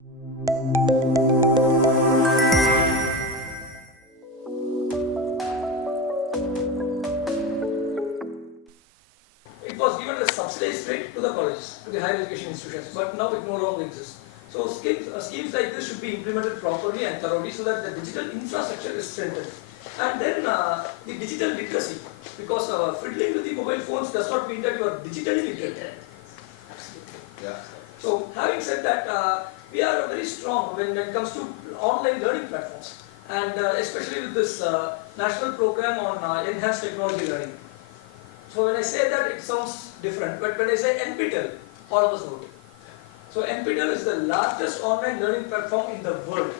It was given as subsidized rate to the colleges, to the higher education institutions, but now it no longer exists. So schemes like this should be implemented properly and thoroughly so that the digital infrastructure is strengthened. And then the digital literacy, because fiddling with the mobile phones does not mean that you are digitally literate. Yeah. So having said that, we are very strong when it comes to online learning platforms, and especially with this national program on enhanced technology learning. So when I say that, it sounds different, but when I say NPTEL, all of us know it. So NPTEL is the largest online learning platform in the world,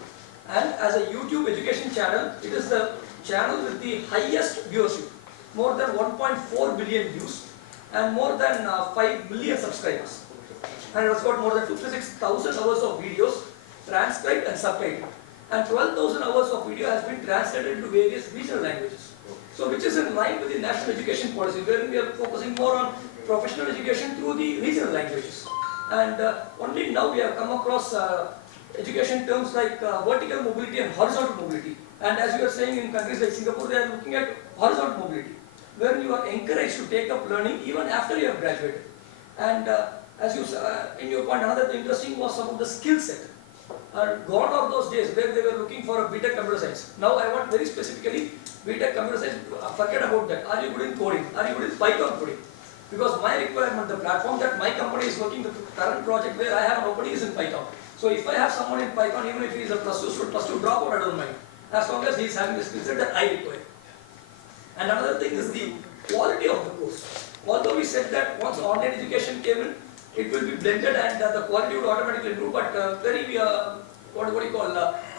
and as a YouTube education channel, it is the channel with the highest viewership, more than 1.4 billion views and more than 5 million subscribers. And it has got more than 56,000 hours of videos transcribed and subtitled, and 12,000 hours of video has been translated into various regional languages. So which is in line with the national education policy, wherein we are focusing more on professional education through the regional languages. And only now we have come across education terms like vertical mobility and horizontal mobility. And as you are saying, in countries like Singapore, they are looking at horizontal mobility, where you are encouraged to take up learning even after you have graduated. And as you in your point, another interesting was about the skill set. Gone are those days where they were looking for a BTech computer science. Now I want very specifically BTech computer science. Forget about that. Are you good in coding? Are you good in Python coding? Because my requirement, the platform that my company is working, the current project where I have an opening is in Python. So if I have someone in Python, even if he is a plus 2 student, plus 2 dropout, I don't mind, as long as he is having the skill set that I require. And another thing is the quality of the course. Although we said that once online education came in, it will be blended and the quality would automatically improve, but what do you call,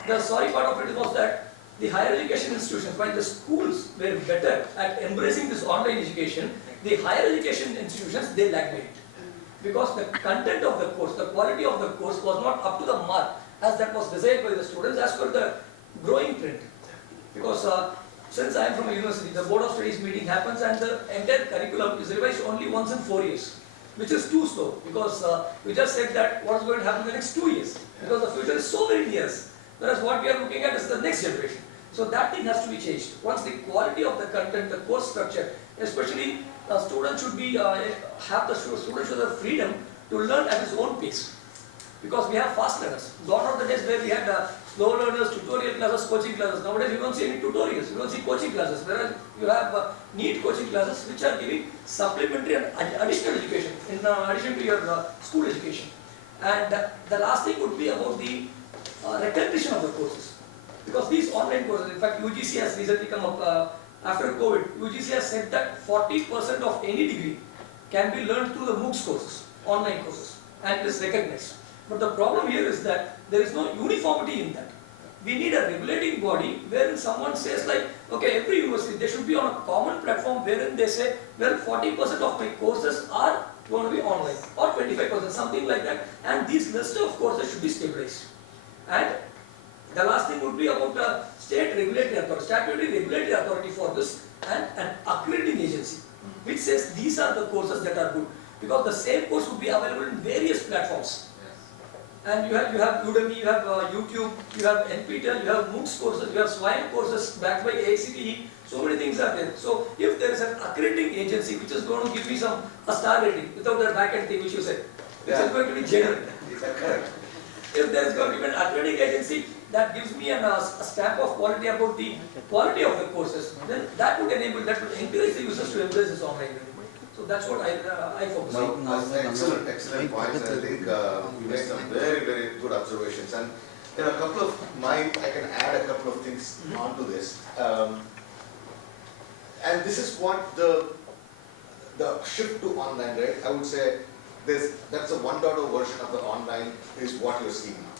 the sorry part of it was that the higher education institutions, while the schools were better at embracing this online education, the higher education institutions, they lagged behind. Because the content of the course, the quality of the course was not up to the mark as that was desired by the students as per the growing trend. Because since I am from a university, the board of studies meeting happens and the entire curriculum is revised only once in 4 years, which is too slow, because we just said that what is going to happen in the next 2 years, because the future is so very near us, whereas what we are looking at is the next generation. So that thing has to be changed. Once the quality of the content, the course structure, especially students should be students should have freedom to learn at his own pace, because we have fast learners. Gone are the days where we had slow learners, tutorial classes, coaching classes. Nowadays you don't see any tutorials, you don't see coaching classes, whereas you have neat coaching classes which are giving supplementary and additional education in addition to your school education. And the last thing would be about the recognition of the courses, because these online courses, in fact UGC has recently come up after COVID. UGC has said that 40% of any degree can be learned through the MOOCs courses, online courses, and it is recognized. But the problem here is that there is no uniformity in that. We need a regulating body wherein someone says like, okay, every university, they should be on a common platform wherein they say, well, 40% of my courses are going to be online, or 25%, something like that, and these list of courses should be stabilized. And the last thing would be about the state regulatory authority, statutory regulatory authority for this, and an accrediting agency, which says these are the courses that are good, because the same course would be available in various platforms. And you have Udemy, you have YouTube, you have NPTEL, you have MOOCs courses, you have SWAYAM courses backed by AICTE, so many things are there. So if there is an accrediting agency which is going to give me a star rating without that back-end thing which you said, which is going to be general. If there is going to be an accrediting agency that gives me a stamp of quality about the quality of the courses, then that would enable, that would encourage the users to embrace this online learning. So that's what I focus on. Excellent points. I think you made some very, very good observations. And there are a couple of I can add a couple of things onto this. And this is what the shift to online, right? I would say that's a 1.0 version of the online is what you're seeing now,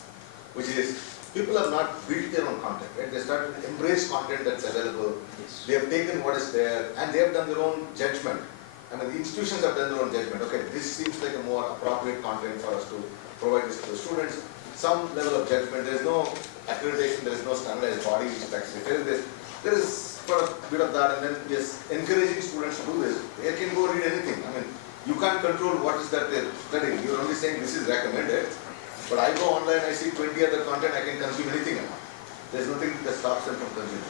which is people have not built their own content, right? They start to embrace content that's available. Yes. They have taken what is there and they have done their own judgment. I mean, the institutions have done their own judgment. Okay, this seems like a more appropriate content for us to provide this to the students. Some level of judgment. There is no accreditation. There is no standardized body which is actually telling this. There is for a bit of that, and then yes, encouraging students to do this. They can go read anything. I mean, you can't control what is that they're studying. You're only saying this is recommended. But I go online, I see 20 other content, I can consume anything I want. There's nothing that stops them from consuming.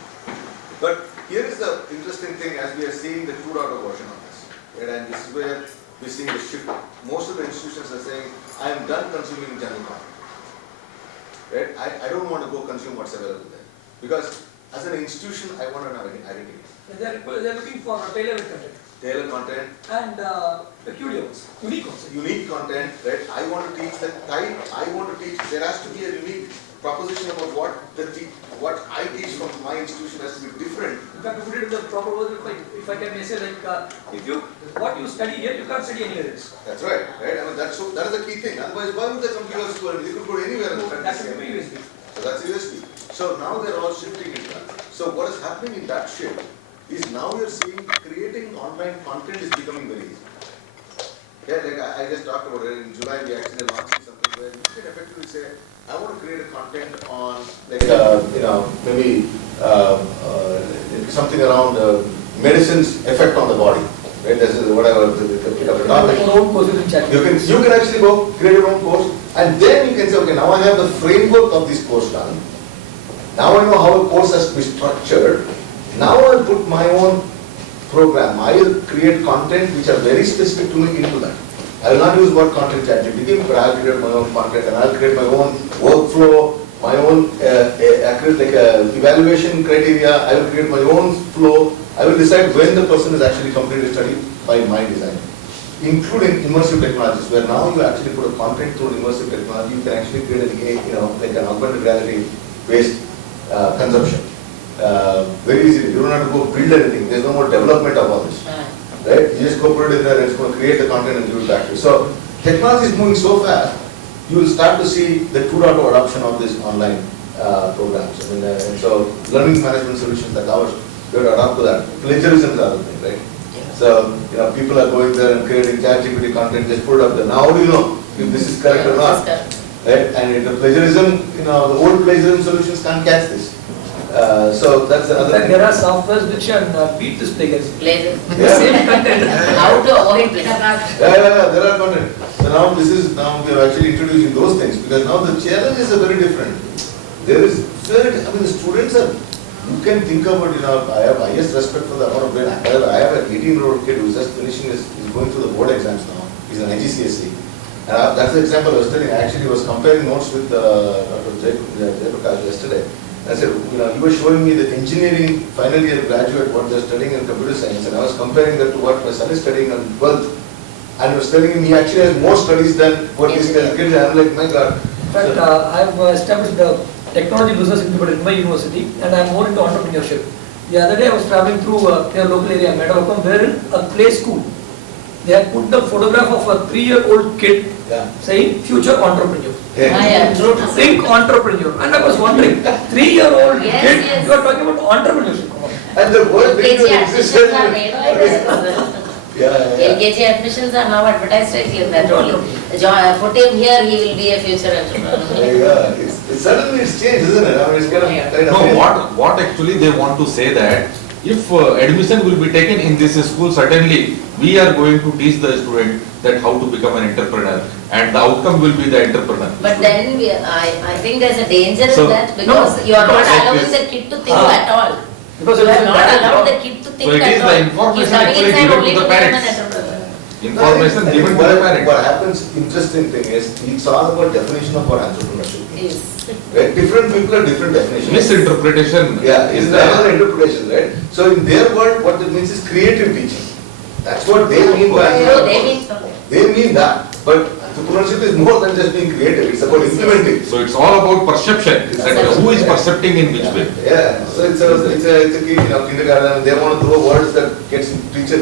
But here is the interesting thing as we are seeing the 2.0 version of this. Right? And this is where we're seeing the shift. Most of the institutions are saying, I am done consuming general content. Right? I don't want to go consume what's available there. Because as an institution, I want to have an identity. They're looking for tailored content. Tailored content. And peculiar ones, unique ones. Unique content, right? I want to teach that type, I want to teach, there has to be a unique proposition about what I teach from my institution has to be different. In fact, to put it in the proper words, if I can say like, what you study here, you can't study anywhere else. That's right, right? I mean, that is the key thing. Otherwise, why would they come to your school? You could go anywhere in the country. That's USB. So that's USB. So now they're all shifting into that. So what is happening in that shift is now you're seeing creating online content is becoming very easy. Yeah, like I just talked about it. In July, we actually launched something where you can effectively say, I want to create a content on, like, maybe something around medicine's effect on the body. Right? This is whatever the topic. You can actually go create your own course, and then you can say, okay, now I have the framework of this course done. Now I know how a course has to be structured. Now I'll put my own program. I will create content which are very specific to me into that. I will not use what content ChatGPT, but I'll create my own content and I'll create my own workflow, my own evaluation criteria. I will create my own flow. I will decide when the person is actually completed study by my design, including immersive technologies, where now you actually put a content through immersive technology. You can actually create like an augmented reality based consumption. Very easily. You don't have to go build anything. There's no more development of all this. Right? You just go put it in there and it's going to create the content and give it back to you. So technology is moving so fast, you will start to see the 2.0 adoption of these online programs. I mean, and so learning management solutions like ours, we have to adapt to that. Plagiarism is the other thing, right? Yeah. So people are going there and creating ChatGPT content, just put it up there. Now how do you know if this is correct or not? Right? And the plagiarism, the old plagiarism solutions can't catch this. So that's another thing. There are softwares which can beat this plagiarism. Yeah. Same content. How to avoid plagiarism? Yeah, there are content. So now we are actually introducing those things because now the challenges are very different. There is the students are, you can think about, I have highest respect for the amount of brain. I have an 18-year-old kid who's just finishing he's going through the board exams now. He's an IGCSE. And that's the example I was telling. I actually was comparing notes with Dr. Jayalalithaa yesterday. I said, he was showing me the engineering final year graduate, what they're studying in computer science, and I was comparing that to what my son is studying on 12th. And I was telling him he actually has more studies than what these guys did. I'm like, my God. In fact, I've established a technology business incubator in my university, and I'm more into entrepreneurship. The other day I was traveling through a local area, Rathnakumar, where in a play school, they had put the photograph of a 3-year-old kid saying future entrepreneur. Think entrepreneur. And I was wondering, 3-year-old kid, you are talking about entrepreneurship. And the word existed. LKG admissions are now advertised rightly in that only. Put him here, he will be a future entrepreneur. Suddenly it's changed, isn't it? I mean, it's kind of what actually they want to say that if admission will be taken in this school, certainly we are going to teach the student that how to become an entrepreneur, and the outcome will be the entrepreneur. But then I think there's a danger in that because you are not allowing the kid to think at all. Because you are not allowed the kid to think so it at is all. the information actually given to the parents. Information given to the parents. What happens, interesting thing is, it's all about definition of what entrepreneurship is. Yes. Right? Different people have different definitions. Misinterpretation. Yeah, is another interpretation, right? So in their world, what it means is creative teaching. That's what they mean by entrepreneurship. They mean that. But entrepreneurship is more than just being creative, it's about implementing. So it's all about perception. That who is percepting in which way. Yeah, so it's a kid, kindergarten, they want to throw words that gets teacher,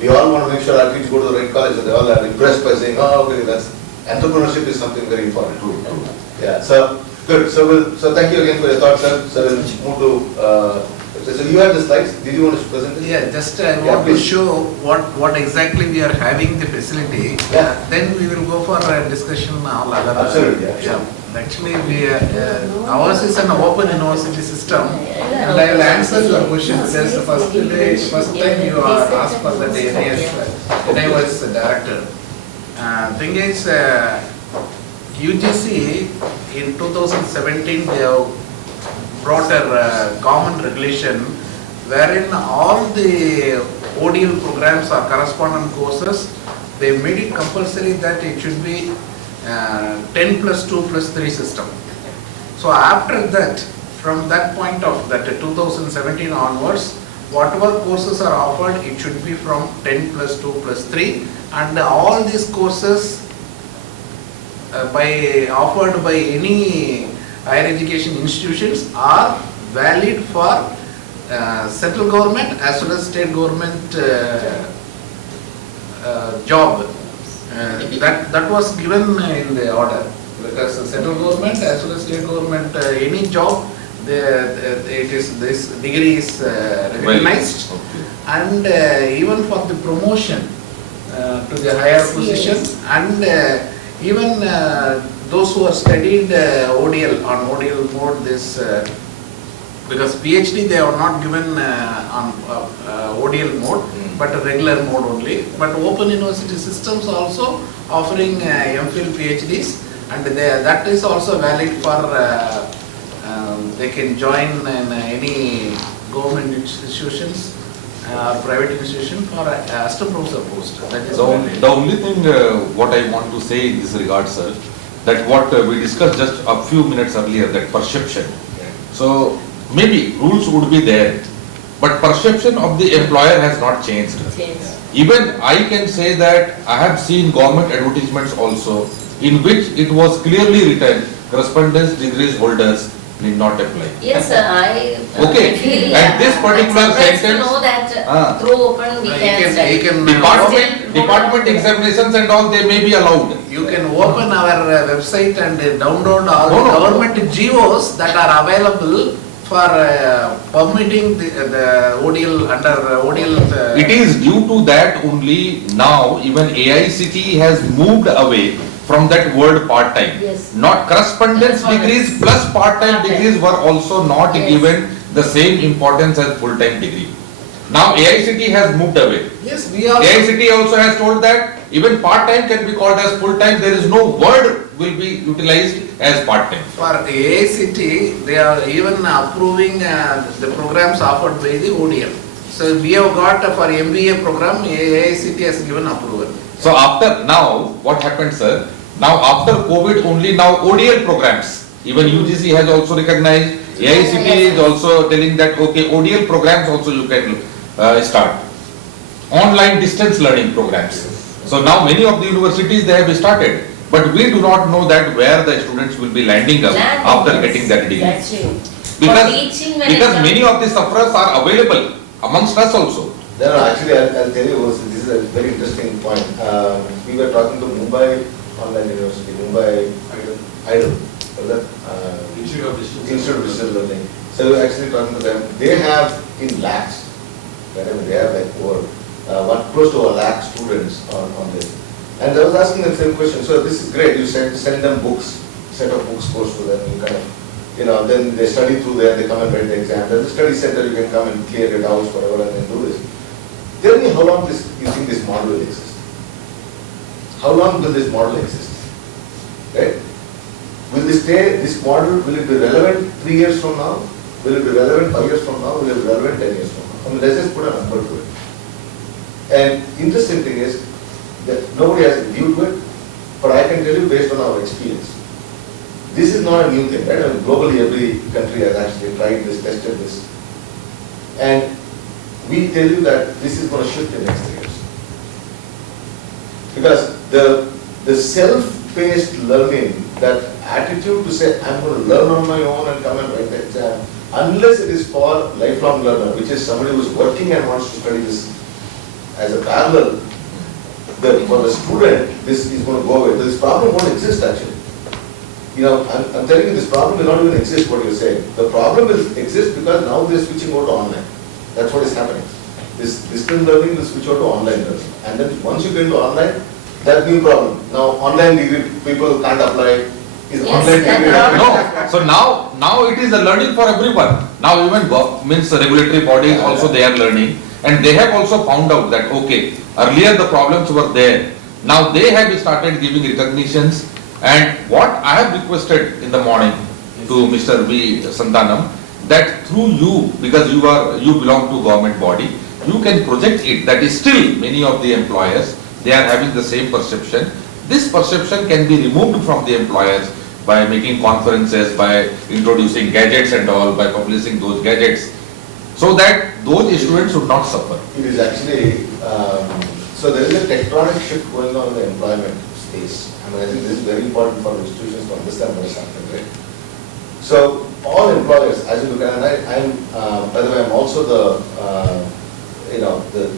we all want to make sure our kids go to the right college, and they all are impressed by saying, oh, okay, that's entrepreneurship is something very important. Yeah, so good. So thank you again for your thoughts, sir. So we'll move to. So you have the slides. Did you want to present it? Yeah, just I want to show what exactly we are having the facility. Yeah. Then we will go for a discussion all other. Absolutely. Yeah. Actually, we ours is an open university system, and I will answer your questions. Just first time you are asked for the NIS when I was the director. Thing is, UGC in 2017 they have brought a common regulation wherein all the ODL programs or correspondent courses, they made it compulsory that it should be 10 plus 2 plus 3 system. So after that, from that point of that 2017 onwards, whatever courses are offered, it should be from 10 plus 2 plus 3, and all these courses offered by any higher education institutions are valid for central government as well as state government job. That was given in the order, because the central government as well as state government any job, this degree is recognized, and even for the promotion to the higher position, and even those who have studied ODL on ODL mode, this because PhD they are not given on ODL mode, but a regular mode only. But open university systems also offering MPhil PhDs, and that is also valid for they can join in any government institutions or private institution for assistant professor post. That is The only thing what I want to say in this regard, sir, that what we discussed just a few minutes earlier, that perception. So maybe rules would be there, but perception of the employer has not changed. Even I can say that I have seen government advertisements also in which it was clearly written correspondence degrees holders need not apply. Yes, sir, I Okay. feel, And this particular I'm surprised to sentence- know that through open we can study. Department examinations and all, they may be allowed. You can open our website and download all the government GOs that are available for permitting the ODL under ODL. It is due to that only now even AICTE has moved away from that word part-time. Yes. Not correspondence degrees plus part-time degrees were also not Yes. given the same importance as full-time degree. Now AICTE has moved away. Yes, we are. AICTE also has told that even part-time can be called as full-time. There is no word will be utilized as part-time. For AICTE, they are even approving the programs offered by the ODL. So we have got for MBA program, AICTE has given approval. So after now, what happened, sir? Now after COVID only now ODL programs, even UGC has also recognized, AICTE is also telling that okay, ODL programs also you can start. Online distance learning programs. So now many of the universities they have started, but we do not know that where the students will be landing up after getting that degree. That's true. Because many of the sufferers are available amongst us also. There are actually, I'll tell you, this is a very interesting point. We were talking to Mumbai Online University, Mumbai Idol, Institute of Digital Learning. So we were actually talking to them. They have in lakhs, whenever they have like over close to a lakh students on this. And I was asking them the same question. So this is great. You send them books, set of books course to them. You kind of, then they study through there. They come and write the exam. There's a study center. You can come and clear your doubts, whatever, and then do this. Tell me how long you think this model will exist? How long will this model exist? Right? Will this model, will it be relevant 3 years from now? Will it be relevant 5 years from now? Will it be relevant 10 years from now? I mean, let's just put a number to it. And interesting thing is that nobody has a view to it, but I can tell you based on our experience. This is not a new thing, right? I mean, globally every country has actually tried this, tested this. And we tell you that this is going to shift in the next 3 years. Because the self-paced learning, that attitude to say, I'm going to learn on my own and come and write the exam, unless it is for lifelong learner, which is somebody who is working and wants to study this as a parallel, for the student, this is going to go away. This problem won't exist actually. I'm telling you, this problem will not even exist, what you're saying. The problem will exist because now they're switching over to online. That's what is happening. This distance learning will switch over to online learning. And then once you get into online, that new problem. Now online degree people can't apply. Is online degree No, so now it is a learning for everyone. Now even regulatory bodies also they are learning, and they have also found out that okay, earlier the problems were there. Now they have started giving recognitions And what I have requested in the morning to Mr. V. Santanam, that through you, because you belong to government body, you can project it, that is still many of the employers, they are having the same perception. This perception can be removed from the employers by making conferences, by introducing gadgets and all, by publishing those gadgets, so that those students should not suffer. It is actually, so there is a tectonic shift going on in the employment space. I mean, I think this is very important for institutions to understand what is happening, right? So all employers, as you look at, and I'm, by the way, I'm also the, the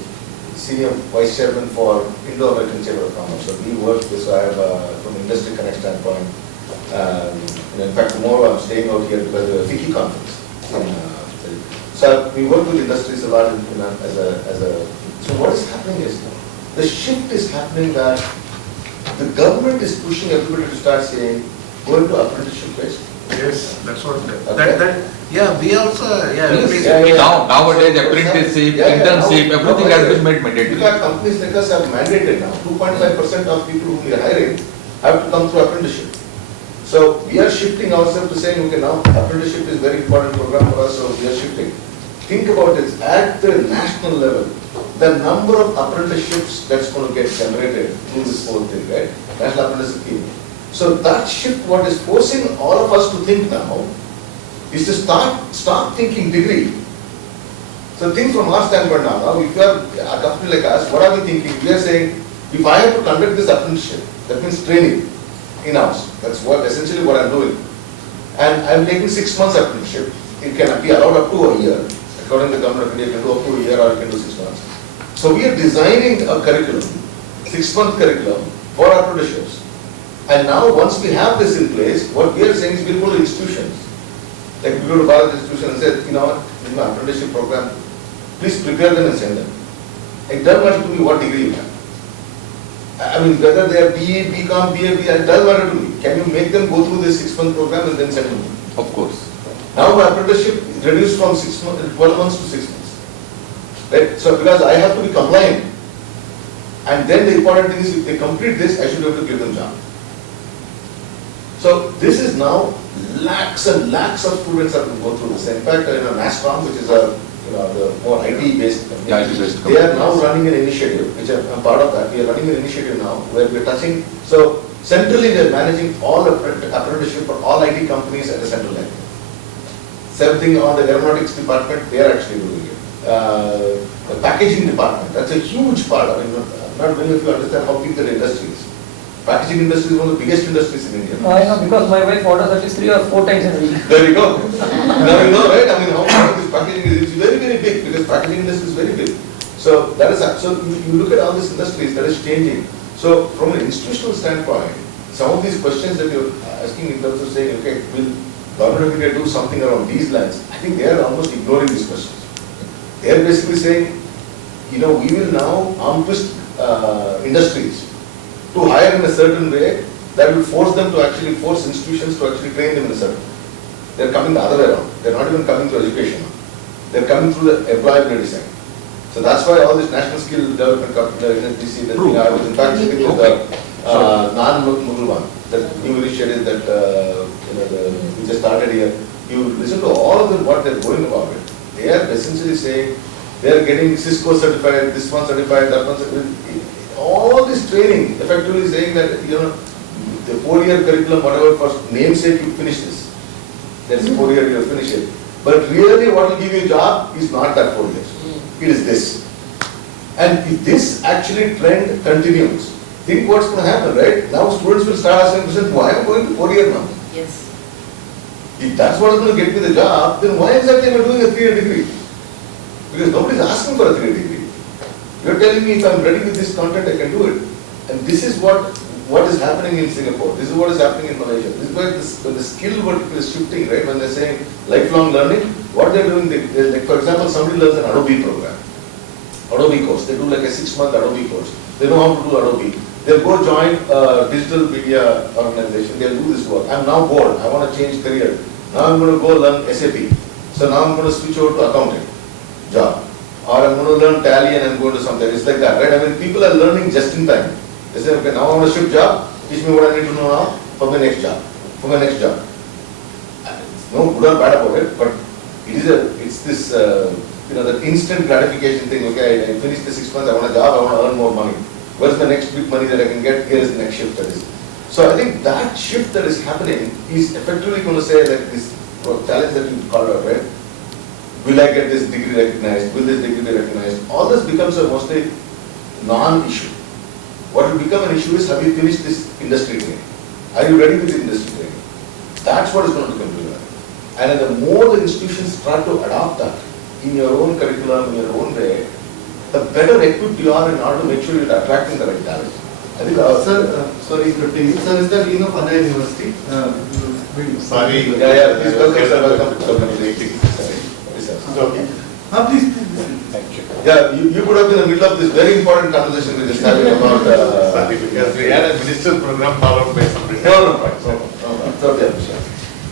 senior vice chairman for Indo-American Chamber of Commerce. So we work this, so I have, from industry connect standpoint, in fact, tomorrow I'm staying out here because of a FICCI conference. So we work with industries a lot so what is happening is, the shift is happening that the government is pushing everybody to start saying, go into apprenticeship based. Yes, that's what, Okay. yeah, we also, Nowadays apprenticeship, internship, everything has been made In mandatory. fact, companies like us have mandated now, 2.5% of people whom we are hiring have to come through apprenticeship. So we are shifting ourselves to saying, okay, now apprenticeship is very important program for us, so we are shifting. Think about it, at the national level, the number of apprenticeships that's going to get generated through this whole thing, right? National apprenticeship scheme. So that shift, what is forcing all of us to think now, is to start thinking degree. So think from our standpoint now, if you are a company like us, what are we thinking? We are saying, if I have to conduct this apprenticeship, that means training in-house. That's essentially what I'm doing. And I'm taking 6 months apprenticeship. It can be allowed up to a year. According to the government of India, you can do up to a year or you can do 6 months. So we are designing a curriculum, 6-month curriculum for apprenticeships. And now once we have this in place, what we are saying is we'll go to institutions. Like we go to Bharath institution and say, you know what, this is my apprenticeship program, please prepare them and send them. It doesn't matter to me what degree you have. I mean, whether they are BE, BCom, BA, it doesn't matter to me. Can you make them go through this 6-month program and then send them? Of course. Now my apprenticeship is reduced from 12 months to 6 months. Right? So because I have to be compliant. And then the important thing is, if they complete this, I should be able to give them job. So this is now lakhs and lakhs of students have to go through this. In fact, NASCOM, which is the more IT-based company, they are now running an initiative, which I'm part of that. We are running an initiative now where we are touching. So centrally, we are managing all apprenticeship for all IT companies at the central level. Same thing on the aeronautics department, they are actually doing it. The packaging department, that's a huge part. I mean, not many of you understand how big the industry is. Packaging industry is one of the biggest industries in India. I know, because my wife orders at least 3 or 4 times in a week. There you go. Now you know, right? I mean, how much this packaging is? It's very, very big because packaging industry is very big. So that is so you look at all these industries that is changing. So from an institutional standpoint, some of these questions that you're asking in terms of saying, okay, will government of India do something around these lines? I think they are almost ignoring these questions. They are basically saying, we will now twist industries to hire in a certain way that will force them to actually force institutions to actually train them in a certain way. They're coming the other way around. They're not even coming through education. They're coming through the employability side. So that's why all this national skill development company, NHDC, that I was in fact sitting with the non-Mughal one, that new initiative that we just started here. You listen to all of them, what they're going about it. They are essentially saying they are getting Cisco certified, this one certified, that one certified. All this training, effectively saying that, the 4-year curriculum, whatever, for namesake, you finish this. That's 4 years, you finish it. But really what will give you a job is not that 4 years. It is this. And if this actually trend continues, think what's going to happen, right? Now students will start asking questions, why am I going to 4 years now? Yes. If that's what is going to get me the job, then why exactly am I doing a 3-year degree? Because nobody is asking for a 3-year degree. You're telling me if I'm ready with this content, I can do it. And this is what is happening in Singapore. This is what is happening in Malaysia. This is where when the skill vertical is shifting, right? When they're saying lifelong learning, what they're doing, like for example, somebody learns an Adobe program, Adobe course. They do like a 6-month Adobe course. They know how to do Adobe. They'll go join a digital media organization. They'll do this work. I'm now bored. I want to change career. Now I'm going to go learn SAP. So now I'm going to switch over to accounting job. Or I'm going to learn Tally and I'm going to something. It's like that, right? I mean, people are learning just in time. They say, okay, now I want to shift job. Teach me what I need to know now. for my next job, for my next job. No good or bad about it, but it's this, that instant gratification thing. Okay, I finished the 6 months, I want a job, I want to earn more money. Where's the next big money that I can get? Here is the next shift that is. So I think that shift that is happening is effectively going to say that this challenge that you called out, right? Will I get this degree recognized? Will this degree be recognized? All this becomes a mostly non-issue. What will become an issue is, have you finished this industry training? Are you ready with the industry training? That's what is going to become clear. And the more the institutions try to adopt that in your own curriculum, in your own way, the better equipped you are in order to make sure you're attracting the right talent. I think, sorry, sir, is the Dean of Anna University? sorry. Yeah, please welcome. Okay. Please. Thank you. Yeah, you could have been in the middle of this very important conversation we just having about. Sorry, because we had a ministerial program followed by some. No. Okay.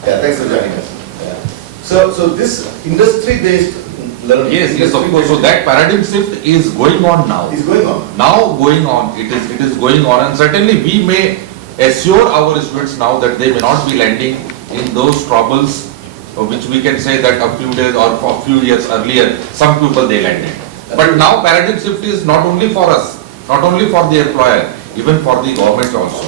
Yeah, thanks for joining us. Yeah. So this industry-based learning. Yes, of course. So that paradigm shift is going on now. Is going on. Now going on. It is going on, and certainly we may assure our students now that they may not be landing in those troubles, which we can say that a few days or a few years earlier, some people they landed. But now paradigm shift is not only for us, not only for the employer, even for the government also.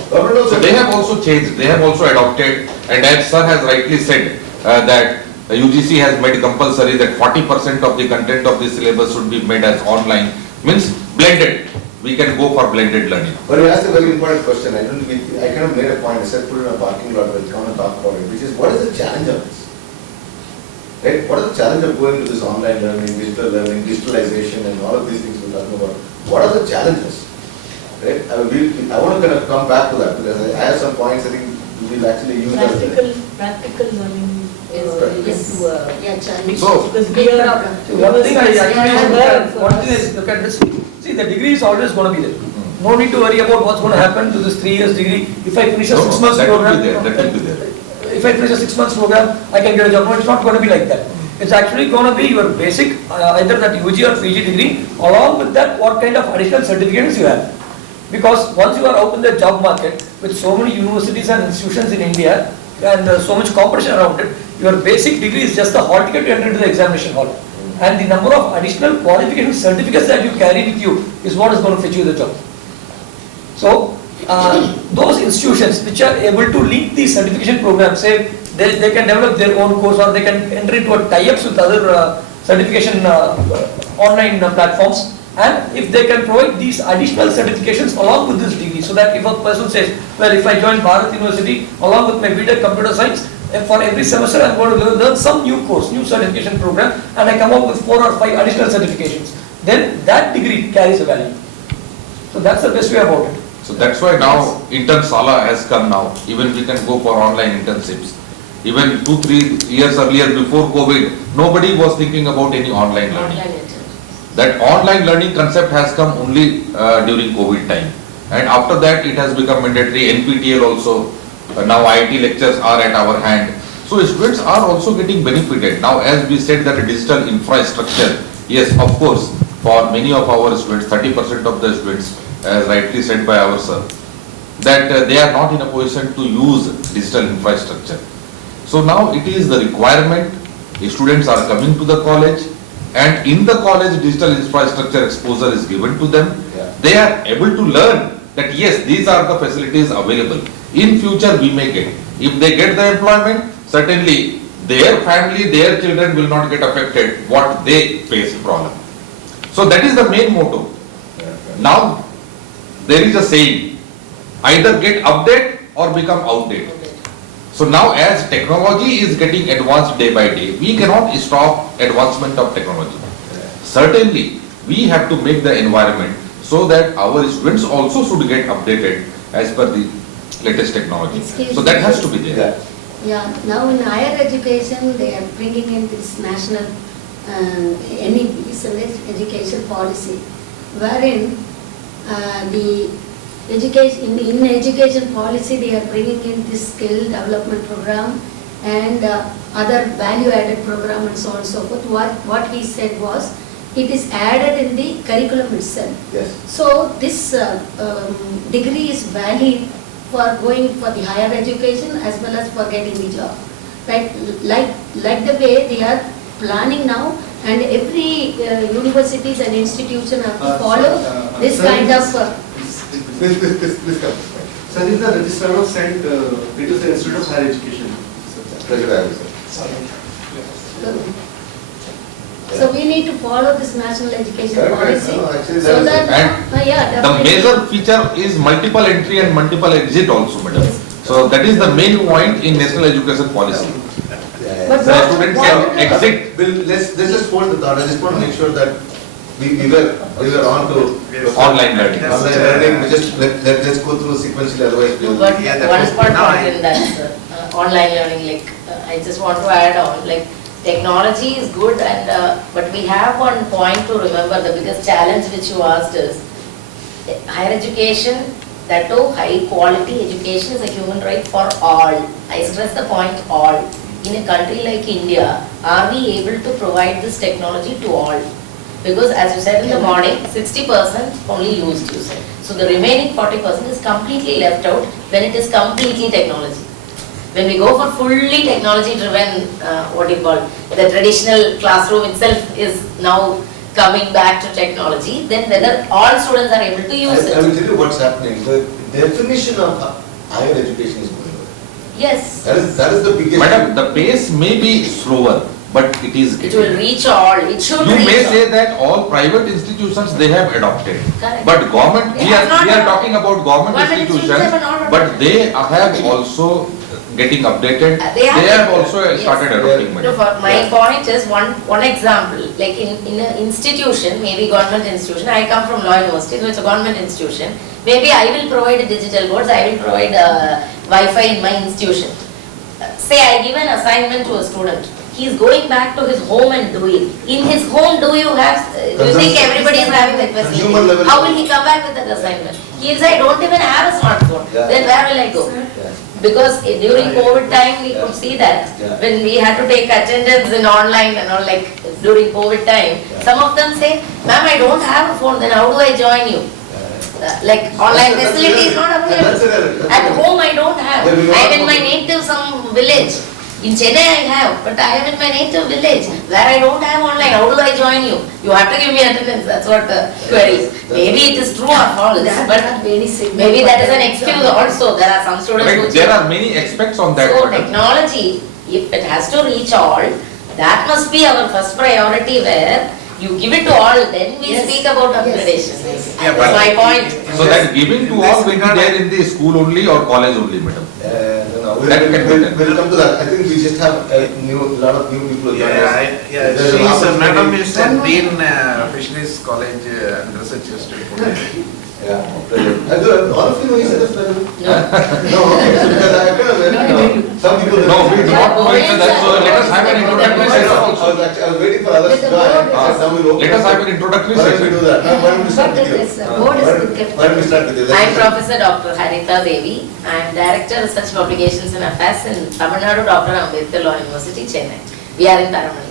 So they have also changed, they have also adopted, and as sir has rightly said, that UGC has made compulsory that 40% of the content of the syllabus should be made as online, means blended. We can go for blended learning. But you asked a very important question. I kind of made a point. I said put it in a parking lot, but come and talk about it, which is what is the challenge of this? Right? What is the challenge of going to this online learning, digital learning, digitalization, and all of these things we're talking about? What are the challenges? Right? I want to kind of come back to that because I have some points I think we will actually use Practical learning is challenge. So, because we are One thing I actually look at this. See, the degree is always going to be there. No need to worry about what's going to happen to this 3 years degree. If I finish a 6 months program, that will be there. If I finish a 6 months program, I can get a job. No, it's not going to be like that. It's actually going to be your basic, either that UG or PG degree. Along with that, what kind of additional certificates you have. Because once you are out in the job market with so many universities and institutions in India and so much competition around it, your basic degree is just the hall ticket to enter into the examination hall. And the number of additional qualification certificates that you carry with you is what is going to fetch you the job. So, those institutions which are able to link these certification programs, say they can develop their own course or they can enter into a tie-ups with other certification online platforms, and if they can provide these additional certifications along with this degree, so that if a person says, well, if I join Bharath University along with my BTech Computer Science, for every semester I am going to learn some new course, new certification program, and I come up with 4 or 5 additional certifications, then that degree carries a value. So that's the best way about it. So that's why now intern Sala has come now. Even we can go for online internships. Even 2-3 years earlier before COVID, nobody was thinking about any online learning. That online learning concept has come only during COVID time. And after that it has become mandatory. NPTEL also, now IIT lectures are at our hand. So students are also getting benefited. Now as we said that digital infrastructure, yes of course, for many of our students, 30% of the students, as rightly said by our sir, that they are not in a position to use digital infrastructure. So now it is the requirement, students are coming to the college, and in the college digital infrastructure exposure is given to them. Yeah. They are able to learn that yes, these are the facilities available. In future we may get. If they get the employment, certainly their family, their children will not get affected what they face problem. So that is the main motto. Now there is a saying, either get update or become outdated. So now as technology is getting advanced day by day, we cannot stop advancement of technology. Certainly, we have to make the environment so that our students also should get updated as per the latest technology. So that has to be there. Yeah, now in higher education, they are bringing in this national NEP, education policy, wherein the education, in education policy they are bringing in this skill development program and other value added program and so on and so forth. What he said was, it is added in the curriculum itself. Yes. So this degree is valid for going for the higher education as well as for getting the job. Right? Like the way they are planning now, and every universities and institution have to follow this kind of. Please come. Sir, is the Registrar of sent it to the Institute of Higher Education. Pleasure, So we need to follow this national education Correct, policy. no, actually So that that, And yeah, the definitely. major feature is multiple entry and multiple exit also, madam. So that is the main point in national education policy. But The what- student what- can exit Bill, let's just hold the thought. I just want to make sure that we were on to online learning. online learning. We just let's go through sequentially, otherwise No, we'll. but Yeah, that one was- point no, in that, sir, online learning, like, I just want to add on, like, technology is good and, but we have one point to remember, the biggest challenge which you asked is, higher education, that too, high quality education is a human right for all. I stress the point all. In a country like India, are we able to provide this technology to all? Because as you said in the morning, 60% only used, you said. So the remaining 40% is completely left out when it is completely technology. When we go for fully technology driven, what do you call, the traditional classroom itself is now coming back to technology, then whether all students are able to use I will it. tell you what's happening. The definition of higher education is going away. Yes, That is the biggest. Madam, the pace may be slower, but it is it will reach all, it should You reach may all. say that all private institutions, they have adopted. Correct. But government, They we have not are adopted. talking about government Government institutions, institutions have not but they have also getting updated. They have They have it. also Yes. started adopting, No, madam. for my point is one example, like in an institution, maybe government institution, I come from Law University, so it's a government institution. Maybe I will provide digital boards, I will provide Wi-Fi in my institution. Say I give an assignment to a student, he is going back to his home and do it. In his home, do you think everybody is having that Human level. facility? How will he come back with that assignment? He will say, I don't even have a smartphone, Yeah. then where will I go? Because during COVID time, we could see that Yeah. when we had to take attendance in online and all, like during COVID time, some of them say, ma'am, I don't have a phone, then how do I join you? Like online That's facility is not irrelevant. That's available. irrelevant. At home, I don't have. Yeah, we I am want- in my native some village. In Chennai, I have, but I am in my native village where I don't have online. How do I join you? You have to give me attendance. That's what the query is. Maybe it is true or false, but maybe that is an excuse also. There are some students Correct. who There are many aspects on that, so madam. technology, if it has to reach all, that must be our first priority, where you give it to all, then we Yes. speak about Yes. upgradation. Yeah, That's my point. So that giving to all will be there in the school only or college only, madam. That can be done. We'll come to that. I think we just have a lot of new people. who join us. Yeah, There's she an is, opportunity. madam is Dean Fisheries College and Research Institute. Yeah, brilliant. All of you know each other, by the way? No. No, okay, so because I kind of, some people. No, we do not know each other, so let us have an introductory session I also. was waiting for others to join. Now we'll open Let us up. have an introductory Why don't we session. do that? Now, why don't we start with you? Yes, sir. Board is Why don't we start with you? I am Professor Dr. Haritha Devi. I am Director Research Publications and Affairs in Tamil Nadu, Dr. Ambedkar Law University, Chennai. We are in Paramani.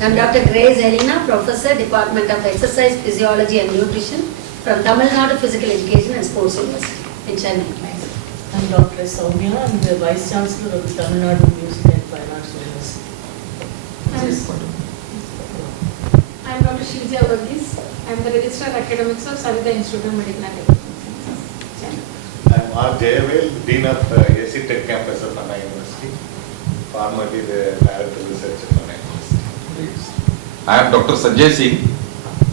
I am Dr. Grace Helina, Professor, Department of Exercise, Physiology and Nutrition from Tamil Nadu Physical Education and Sports University in Chennai. I'm Dr. Sowmya, I'm the Vice-Chancellor of the Tamil Nadu Music and Fine Arts University. I'm Dr. Sheeja Varghese. I'm the Registrar Academics of Saveetha Institute of Medical and Technical Sciences. I'm R. Jayalalithaa, Dean of AC Tech Campus of Anna University, formerly the Director of Research at Anna University. I am Dr. Sanjay Singh,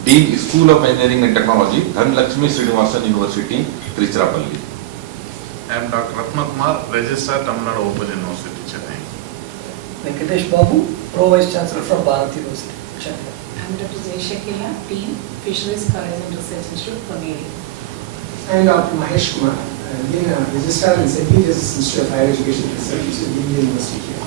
Dean, School of Engineering and Technology, Dhanlakshmi Srinivasan University, Tiruchirappalli. I am Dr. Rathnakumar, Registrar, Tamil Nadu Open University, Chennai. Venkatesh Babu, Pro Vice-Chancellor from Bharath University, Chennai. I'm Dr. Sheeja, Dean, Fisheries College and Research Institute for Nadu. I am Dr. Mahesh Kumar, being a registrar in St. Peter's Institute of Higher Education Research, which is the University here.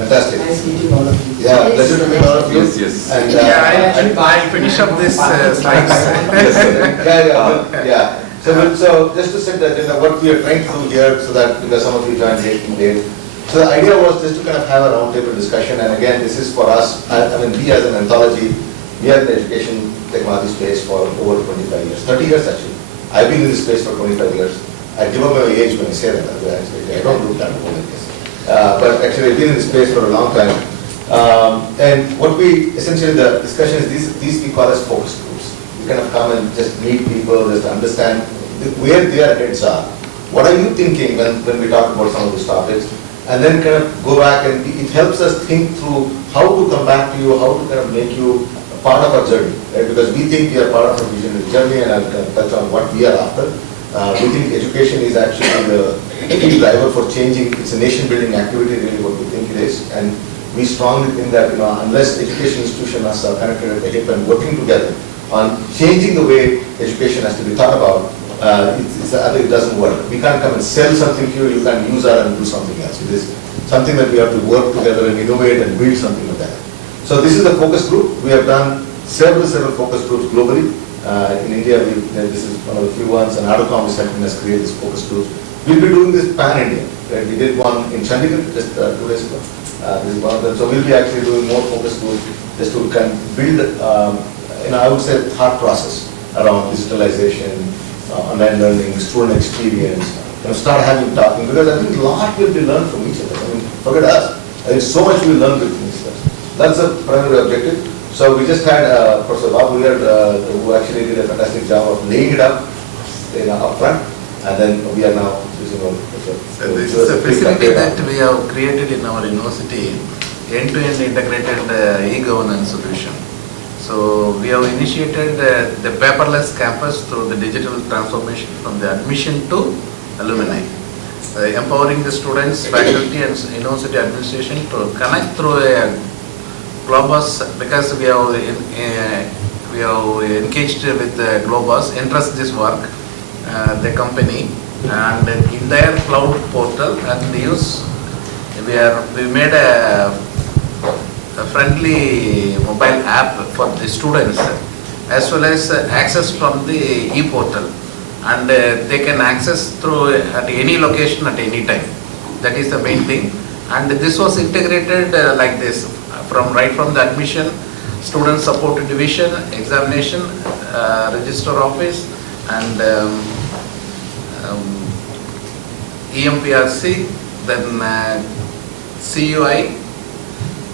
Fantastic. Nice meeting all of you. Yeah, pleasure to meet all of you. Yes, yes. And, I'll finish up this slides. Yes, sir. Yeah. So just to set the agenda, what we are trying to do here, so that because some of you joined late. So the idea was just to kind of have a roundtable discussion, and again, this is for us. I mean, we as an anthology, we are in the education technology space for over 25 years, 30 years actually. I've been in this space for 25 years. I give up my age when I say that. Actually, I don't do that. But actually, I've been in this space for a long time. And what we essentially, the discussion is these we call as focus groups. You kind of come and just meet people, just understand where their heads are. What are you thinking when we talk about some of these topics? And then kind of go back, and it helps us think through how to come back to you, how to kind of make you a part of our journey, right? Because we think we are part of a visionary journey, and I'll kind of touch on what we are after. We think education is actually the key driver for changing. It's a nation-building activity, really, what we think it is. And we strongly think that, unless education institutions are connected at the hip and working together on changing the way education has to be thought about, I think it doesn't work. We can't come and sell something to you, you can't use that and do something else. It is something that we have to work together and innovate and build something like that. So this is the focus group. We have done several focus groups globally. In India, this is one of the few ones, and Nadu is helping us create this focus group. We'll be doing this pan-India. Right? We did one in Chandigarh just 2 days ago. This is one of them. So we'll be actually doing more focus groups just to kind of build, I would say, thought process around digitalization, online learning, student experience, start having talking, because I think a lot will be learned from each other. I mean, forget us. I think so much we learn with these guys. That's the primary objective. So we just had Professor Babu here, who actually did a fantastic job of laying it up, up front, and then we are now using our. So this is a facility that we have created in our university, end-to-end integrated e-governance solution. So we have initiated the paperless campus through the digital transformation from the admission to alumni, empowering the students, faculty and university administration to connect through a Globus, because we have engaged with Globus, entrust this work, the company, and in their cloud portal, and we made a friendly mobile app for the students, as well as access from the e-portal, and they can access through at any location at any time. That is the main thing. And this was integrated like this, right from the admission, student support division, examination, registrar office, and EMPRC, then CUI,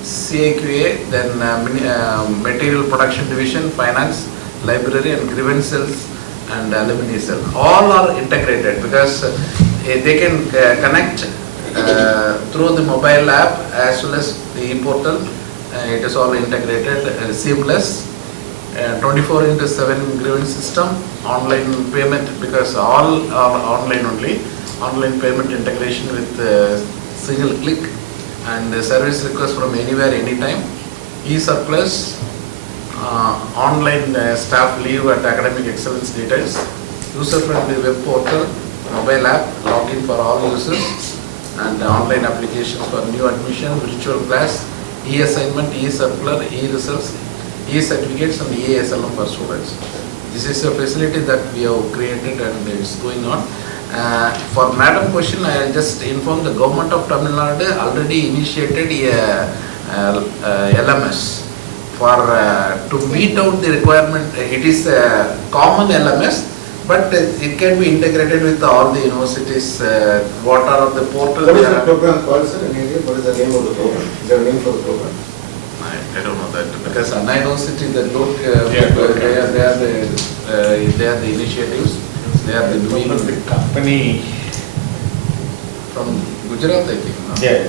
CAQA, then material production division, finance, library, and grievance cells and alumni cell. All are integrated because they can connect through the mobile app as well as the e-portal. It is all integrated, seamless, 24/7 grievance system, online payment, because all are online only, online payment integration with single click, and service request from anywhere, anytime, e-surplus, online staff leave and academic excellence details, user-friendly web portal, mobile app, login for all users, and online applications for new admission, virtual class, e-assignment, e-circular, e-results, e-certificates, and e-SLM for students. This is a facility that we have created and it's going on. For Madam question, I just informed the government of Tamil Nadu already initiated a LMS for to meet out the requirement. It is a common LMS, but it can be integrated with all the universities. What are the portals? What is the program called, sir, in India? What is the name of the program? Is there a name for the program? I don't know that, because Anna University, they don't, they are the initiatives. They are the doing the company from Gujarat, I think. No? Yes,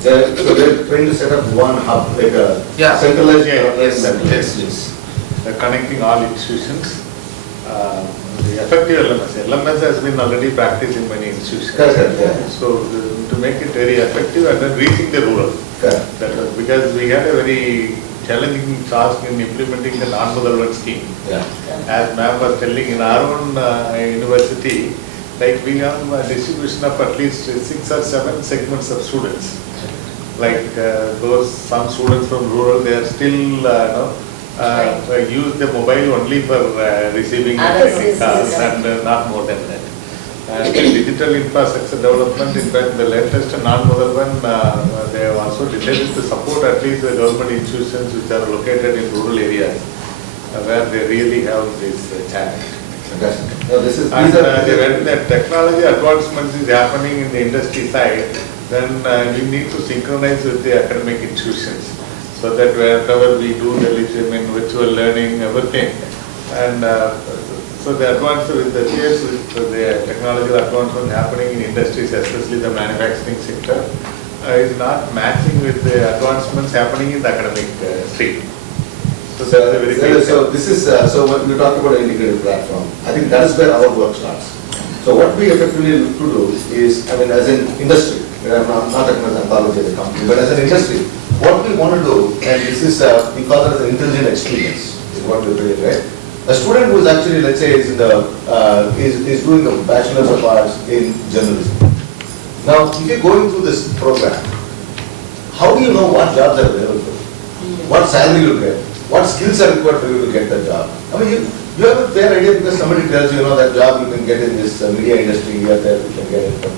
So they're trying to set up one hub, like a centralized. Yes. They're connecting all institutions. The effective LMS has been already practiced in many institutions. So to make it very effective and then reaching the rural. Because we had a very challenging task in implementing the non-Mudalvan scheme. As ma'am was telling, in our own university, like we have a distribution of at least 6 or 7 segments of students. Like some students from rural, they are still use the mobile only for receiving calls and not more than that. And the digital infrastructure development, in fact, the latest non-Mudalvan, they have also decided to support at least the government institutions which are located in rural areas, where they really have this challenge. Fantastic. No, this is, And when the technology advancements is happening in the industry side, then we need to synchronize with the academic institutions, so that wherever we do virtual learning, everything, and so the advance with the case with the technological advancement happening in industries, especially the manufacturing sector, is not matching with the advancements happening in the academic stream. So that's a very big so this is, so when you talk about an integrated platform, I think that is where our work starts. So what we effectively look to do is, I mean, as an industry, I'm not talking as an anthology as a company, but as an industry, what we want to do, and this is, we call it as an intelligent experience, is what we're doing, right? A student who is actually, let's say, is in the, is doing the Bachelor's of Arts in journalism. Now, if you're going through this program, how do you know what jobs are available for you? What salary you'll get? What skills are required for you to get that job? I mean, you have a fair idea because somebody tells you, that job you can get in this media industry, here, there, you can get it.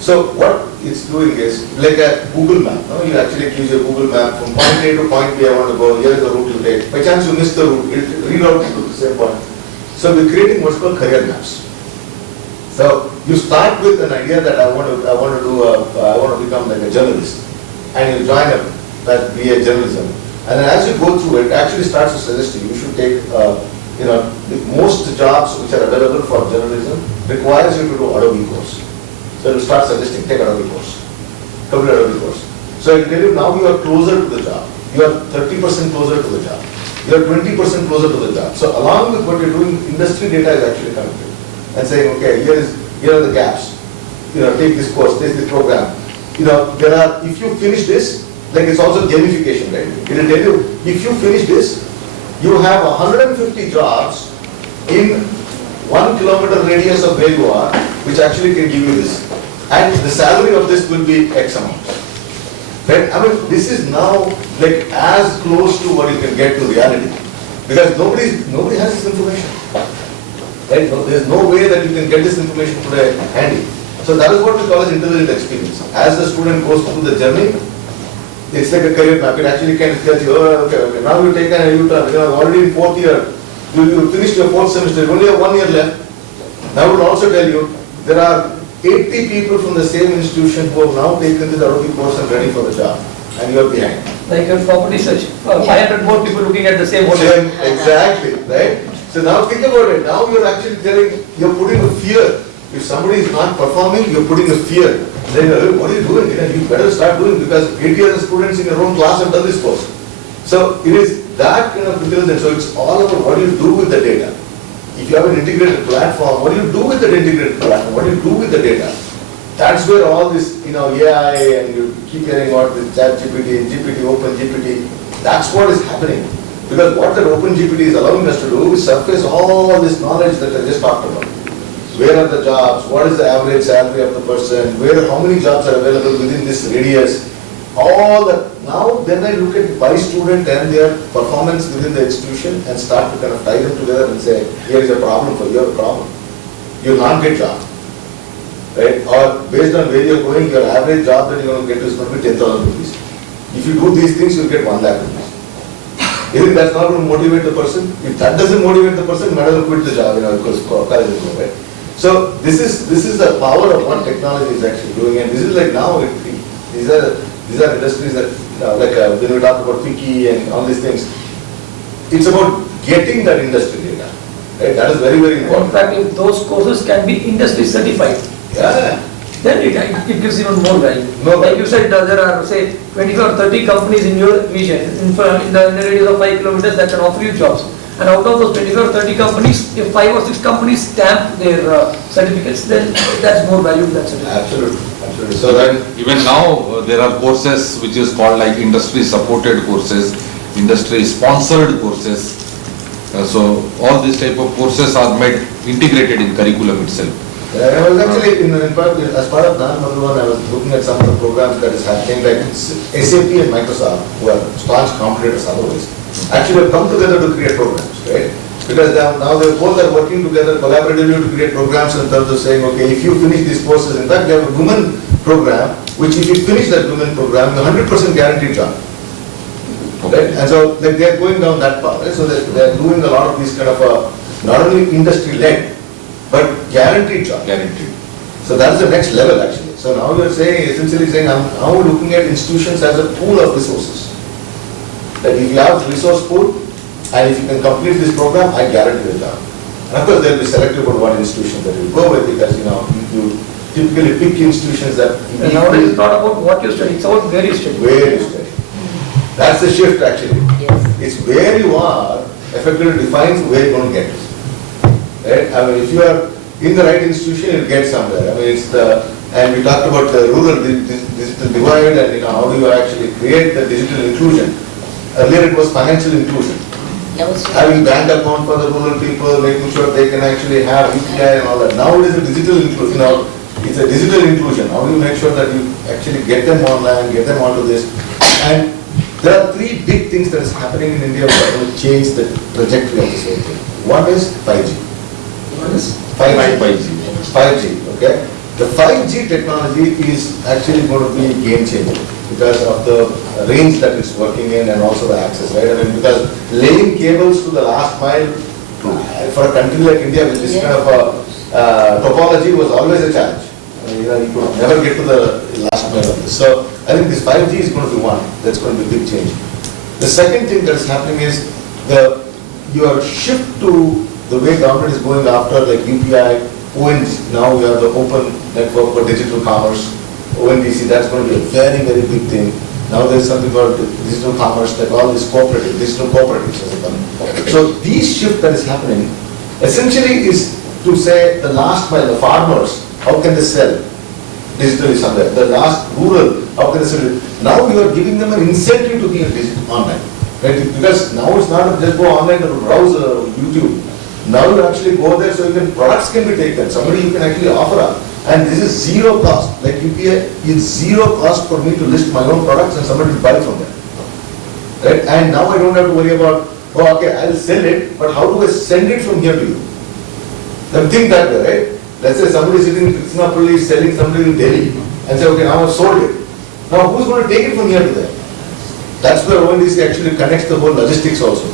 So what it's doing is like a Google map. You actually use your Google map from point A to point B, I want to go, here is the route you take. By chance you miss the route, it reroutes you to the same point. So we're creating what's called career maps. So you start with an idea that I want to become like a journalist, and you join that BA journalism. And then as you go through it actually starts to suggest you should take, most jobs which are available for journalism requires you to do Adobe course. So it will start suggesting, take Adobe course, complete Adobe course. So I tell you now you are closer to the job. You are 30% closer to the job. You are 20% closer to the job. So along with what you're doing, industry data is actually coming to you and saying, okay, here are the gaps. Take this course, take this program. There are, if you finish this, like it's also gamification, right? It will tell you, if you finish this, you have 150 jobs in 1 kilometer radius of where you are, which actually can give you this. And the salary of this will be X amount. Right? I mean, this is now like as close to what you can get to reality. Because nobody has this information. Right? No, there's no way that you can get this information today handy. So that is what we call as intelligent experience. As the student goes through the journey, it's like a career map. It actually kind of tells you, okay, now you take an U-turn, already in 4th year, you finished your 4th semester, you only have 1 year left. Now it will also tell you, there are 80 people from the same institution who have now taken this Adobe course and ready for the job, and you are behind. Like your property search, 500 more people looking at the same one. Exactly, right? So now think about it. Now you're actually you're putting a fear. If somebody is not performing, you're putting a fear. Saying, hey, what are you doing? You better start doing because 80 other students in your own class have done this course. So it is that kind of intelligence. So it's all about what do you do with the data. If you have an integrated platform, what do you do with that integrated platform? What do you do with the data? That's where all this, AI and you keep hearing about this ChatGPT, GPT, OpenGPT. That's what is happening. Because what that OpenGPT is allowing us to do is surface all this knowledge that I just talked about. Where are the jobs? What is the average salary of the person? How many jobs are available within this radius? All that. Now, then I look at by student and their performance within the institution and start to kind of tie them together and say, here is a problem for you, have a problem. You will not get job. Right? Or based on where you are going, your average job that you are going to get is going to be 10,000 rupees. If you do these things, you will get 1 lakh rupees. Isn't that not going to motivate the person? If that doesn't motivate the person, might as well quit the job, because college is over, right? So this is the power of what technology is actually doing, and this is like now these are industries that when we talk about Wiki and all these things, it's about getting that industry data, right? That is very, very important. In fact, if those courses can be industry certified, then it gives even more value. Like you said, there are say 25 or 30 companies in your region, in the radius of 5 kilometers that can offer you jobs. And out of those 25 or 30 companies, if 5 or 6 companies stamp their certificates, then that's more value to that certificate. Absolutely. So that even now there are courses which is called like industry supported courses, industry sponsored courses. So all these type of courses are made integrated in curriculum itself. I was actually, in fact, as part of Nadu, I was looking at some of the programs that is happening, like SAP and Microsoft, who are staunch competitors otherwise, actually have come together to create programs, right? Because now they both are working together collaboratively to create programs in terms of saying, okay, if you finish these courses, in fact, they have a women program, which if you finish that women program, 100% guaranteed job. Right? And so they are going down that path, right? So they are doing a lot of these kind of not only industry-led, but guaranteed job. Guaranteed. So that's the next level actually. So now you're saying, essentially saying, I'm now looking at institutions as a pool of resources. That if you have resource pool, and if you can complete this program, I guarantee the job. And of course, they'll be selective about what institutions that you go with, because you typically pick institutions that. And nowadays it's not about what you study, it's about where you study. Where you study. That's the shift actually. Yes. It's where you are effectively defines where you're going to get. Right? I mean, if you are in the right institution, you'll get somewhere. I mean, it's the, and we talked about the rural digital divide, and how do you actually create the digital inclusion. Earlier it was financial inclusion. Having bank account for the rural people, making sure they can actually have UPI and all that. Now it is a digital inclusion. It's a digital inclusion. How do you make sure that you actually get them online, get them onto this? And there are three big things that is happening in India that will change the trajectory of this whole thing. One is 5G. One is 5G. 5G, okay? The 5G technology is actually going to be a game changer because of the range that it's working in and also the access, right? I mean, because laying cables to the last mile for a country like India with this kind of a topology was always a challenge. I mean, you could never get to the last mile of this. So I think this 5G is going to be one that's going to be a big change. The second thing that is happening is your shift to the way government is going after like UPI, ONDC, now we have the open network for digital commerce, ONDC, that's going to be a very, very big thing. Now there's something called digital commerce, like all these digital cooperatives as a So this shift that is happening essentially is to say the last mile, the farmers, how can they sell digitally somewhere? The last rural, how can they sell it? Now you are giving them an incentive to be digital online. Right? Because now it's not just go online and browse YouTube. Now you actually go there so products can be taken, somebody you can actually offer up. And this is zero cost, like UPI is zero cost for me to list my own products and somebody will buy from them. Right? And now I don't have to worry about, oh okay, I'll sell it, but how do I send it from here to you? Then think that way, right? Let's say somebody is sitting in Krishnapalli selling something in Delhi and say, okay, now I've sold it. Now who's going to take it from here to there? That's where ONDC actually connects the whole logistics also.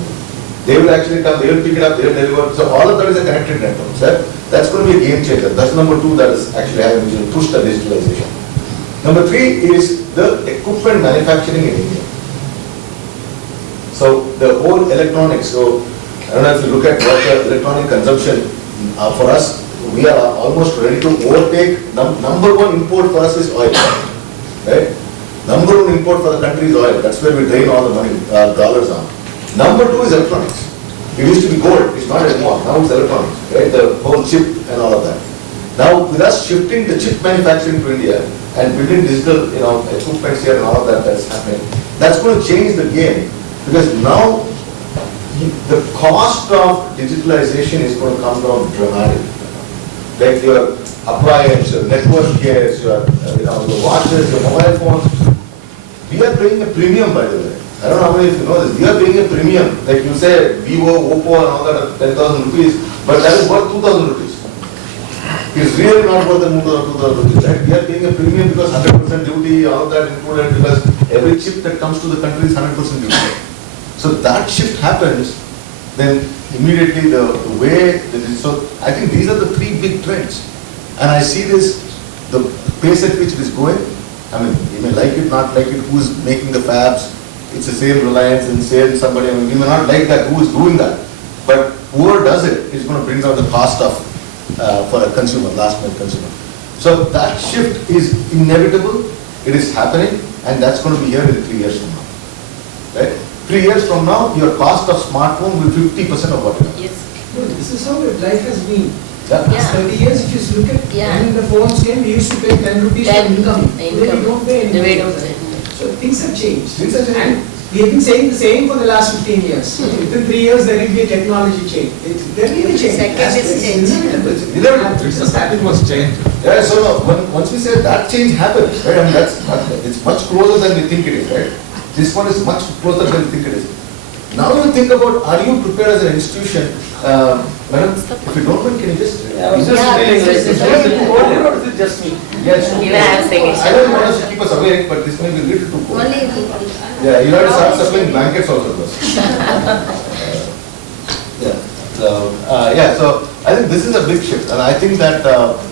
They will actually come, they will pick it up, they will deliver. So all of that is a connected network. So that's going to be a game changer. That's number two that is actually having to push the digitalization. Number three is the equipment manufacturing in India. So the whole electronics, so I don't know if you look at what the electronic consumption for us, we are almost ready to overtake. Number one import for us is oil, right? Number one import for the country is oil. That's where we drain all the money, dollars on. Number two is electronics. It used to be gold, it's not anymore. Now it's electronics, right? The whole chip and all of that. Now with us shifting the chip manufacturing to India and building digital, equipment here and all of that that's happening, that's going to change the game because now the cost of digitalization is going to come down dramatically. Like your appliance, your network gears, your watches, your mobile phones. We are paying a premium, by the way. I don't know how many of you know this. We are paying a premium. Like you say, Vivo, Oppo and all that, 10,000 rupees, but that is worth 2,000 rupees. It's really not worth the 2,000 rupees, right? We are paying a premium because 100% duty, all of that included, because every chip that comes to the country is 100% duty. So that shift happens, then immediately the way, so I think these are the three big trends. And I see this, the pace at which it is going. I mean, you may like it, not like it, who's making the fabs, it's the same Reliance and same somebody, I mean, you may not like that, who is doing that. But whoever does it is going to bring down the cost of, for a consumer, last mile consumer. So that shift is inevitable, it is happening, and that's going to be here in 3 years from now. Right? 3 years from now, your cost of smartphone will be 50% of what you have. Yes. No, this is how life has been. Yeah. Last 30 years, if you look at when the phones came, we used to pay 10 rupees for income. Today we don't pay anything. So things have changed. And we have been saying the same for the last 15 years. Within 3 years, there will be a technology change. There will be a change. It's a static was changed. Yeah, so once we say that change happens, right? I mean, it's much closer than we think it is, right? This one is much closer than we think it is. Now you think about, are you prepared as an institution? Madam, if you don't mind, can you just... Is it just me? Yes. You have I don't want us to keep us awake, but this may be a little too cold. Yeah, you have to start supplying blankets also to us. Yeah. So, so I think this is a big shift, and I think that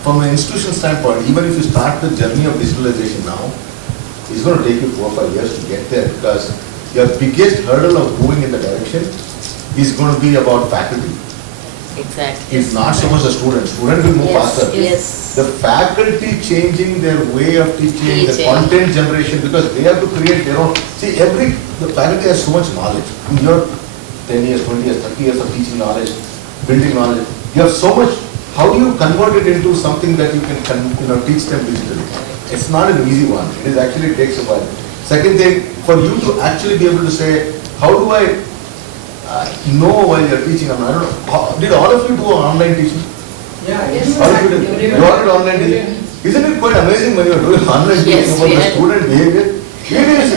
from an institution standpoint, even if you start the journey of digitalization now, it's going to take you 4 or 5 years to get there, because your biggest hurdle of moving in the direction is going to be about faculty. Exactly. It's not so much the student. Student will move faster. Yes. The faculty changing their way of teaching, the content generation, because they have to create their own. See, the faculty has so much knowledge. In your 10 years, 20 years, 30 years of teaching knowledge, building knowledge, you have so much. How do you convert it into something that you can teach them digitally? It's not an easy one. It is actually takes a while. Second thing, for you to actually be able to say, how do I know while you're teaching? I don't know. Did all of you do online teaching? Yeah, Yes. All of you did. You all did online teaching. Isn't it quite amazing when you're doing online teaching about the student behavior? It is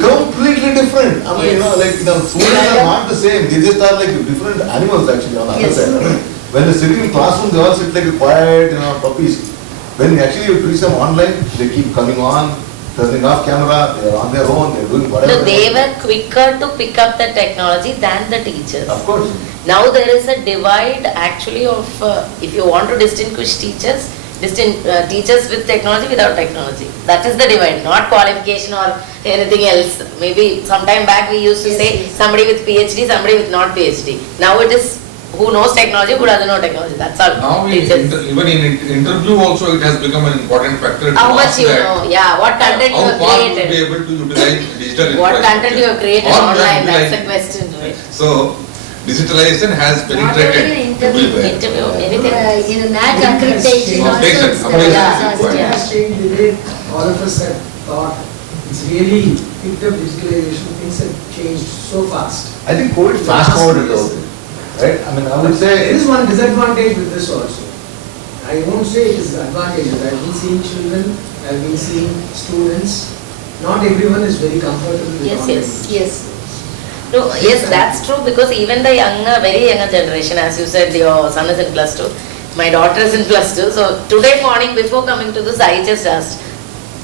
completely different. I mean, students are not the same. They just are like different animals actually on the other side. When they're sitting in classroom, they all sit like quiet, puppies. When actually you teach them online, they keep coming on, turning off camera, they're on their own, they're doing whatever. No, they were quicker to pick up the technology than the teachers. Of course. Now there is a divide actually of, if you want to distinguish teachers with technology, without technology. That is the divide, not qualification or anything else. Maybe sometime back we used to say somebody with PhD, somebody with not PhD. Now it is who knows technology, who doesn't know technology. That's all. Now even in interview also it has become an important factor. How much you know, what content you have How far you will created. be able to utilize digital What infrastructure. content you have created Or online, that's utilize- the question, right? So digitalization has penetrated everywhere. Interview, anything. In a match accreditation also. Updation, it's- updation. yeah. What has changed the way all of us have thought, it's really picked up digitalization, things have changed so fast. I think COVID fast forwarded all. Right? I mean, I would There say. is one disadvantage with this also. I won't say it is advantages. I've been seeing children, I've been seeing students. Not everyone is very comfortable with online. Yes. No, yes, that's true, because even the very younger generation, as you said, your son is in +2, my daughter is in +2. So today morning before coming to this, I just asked,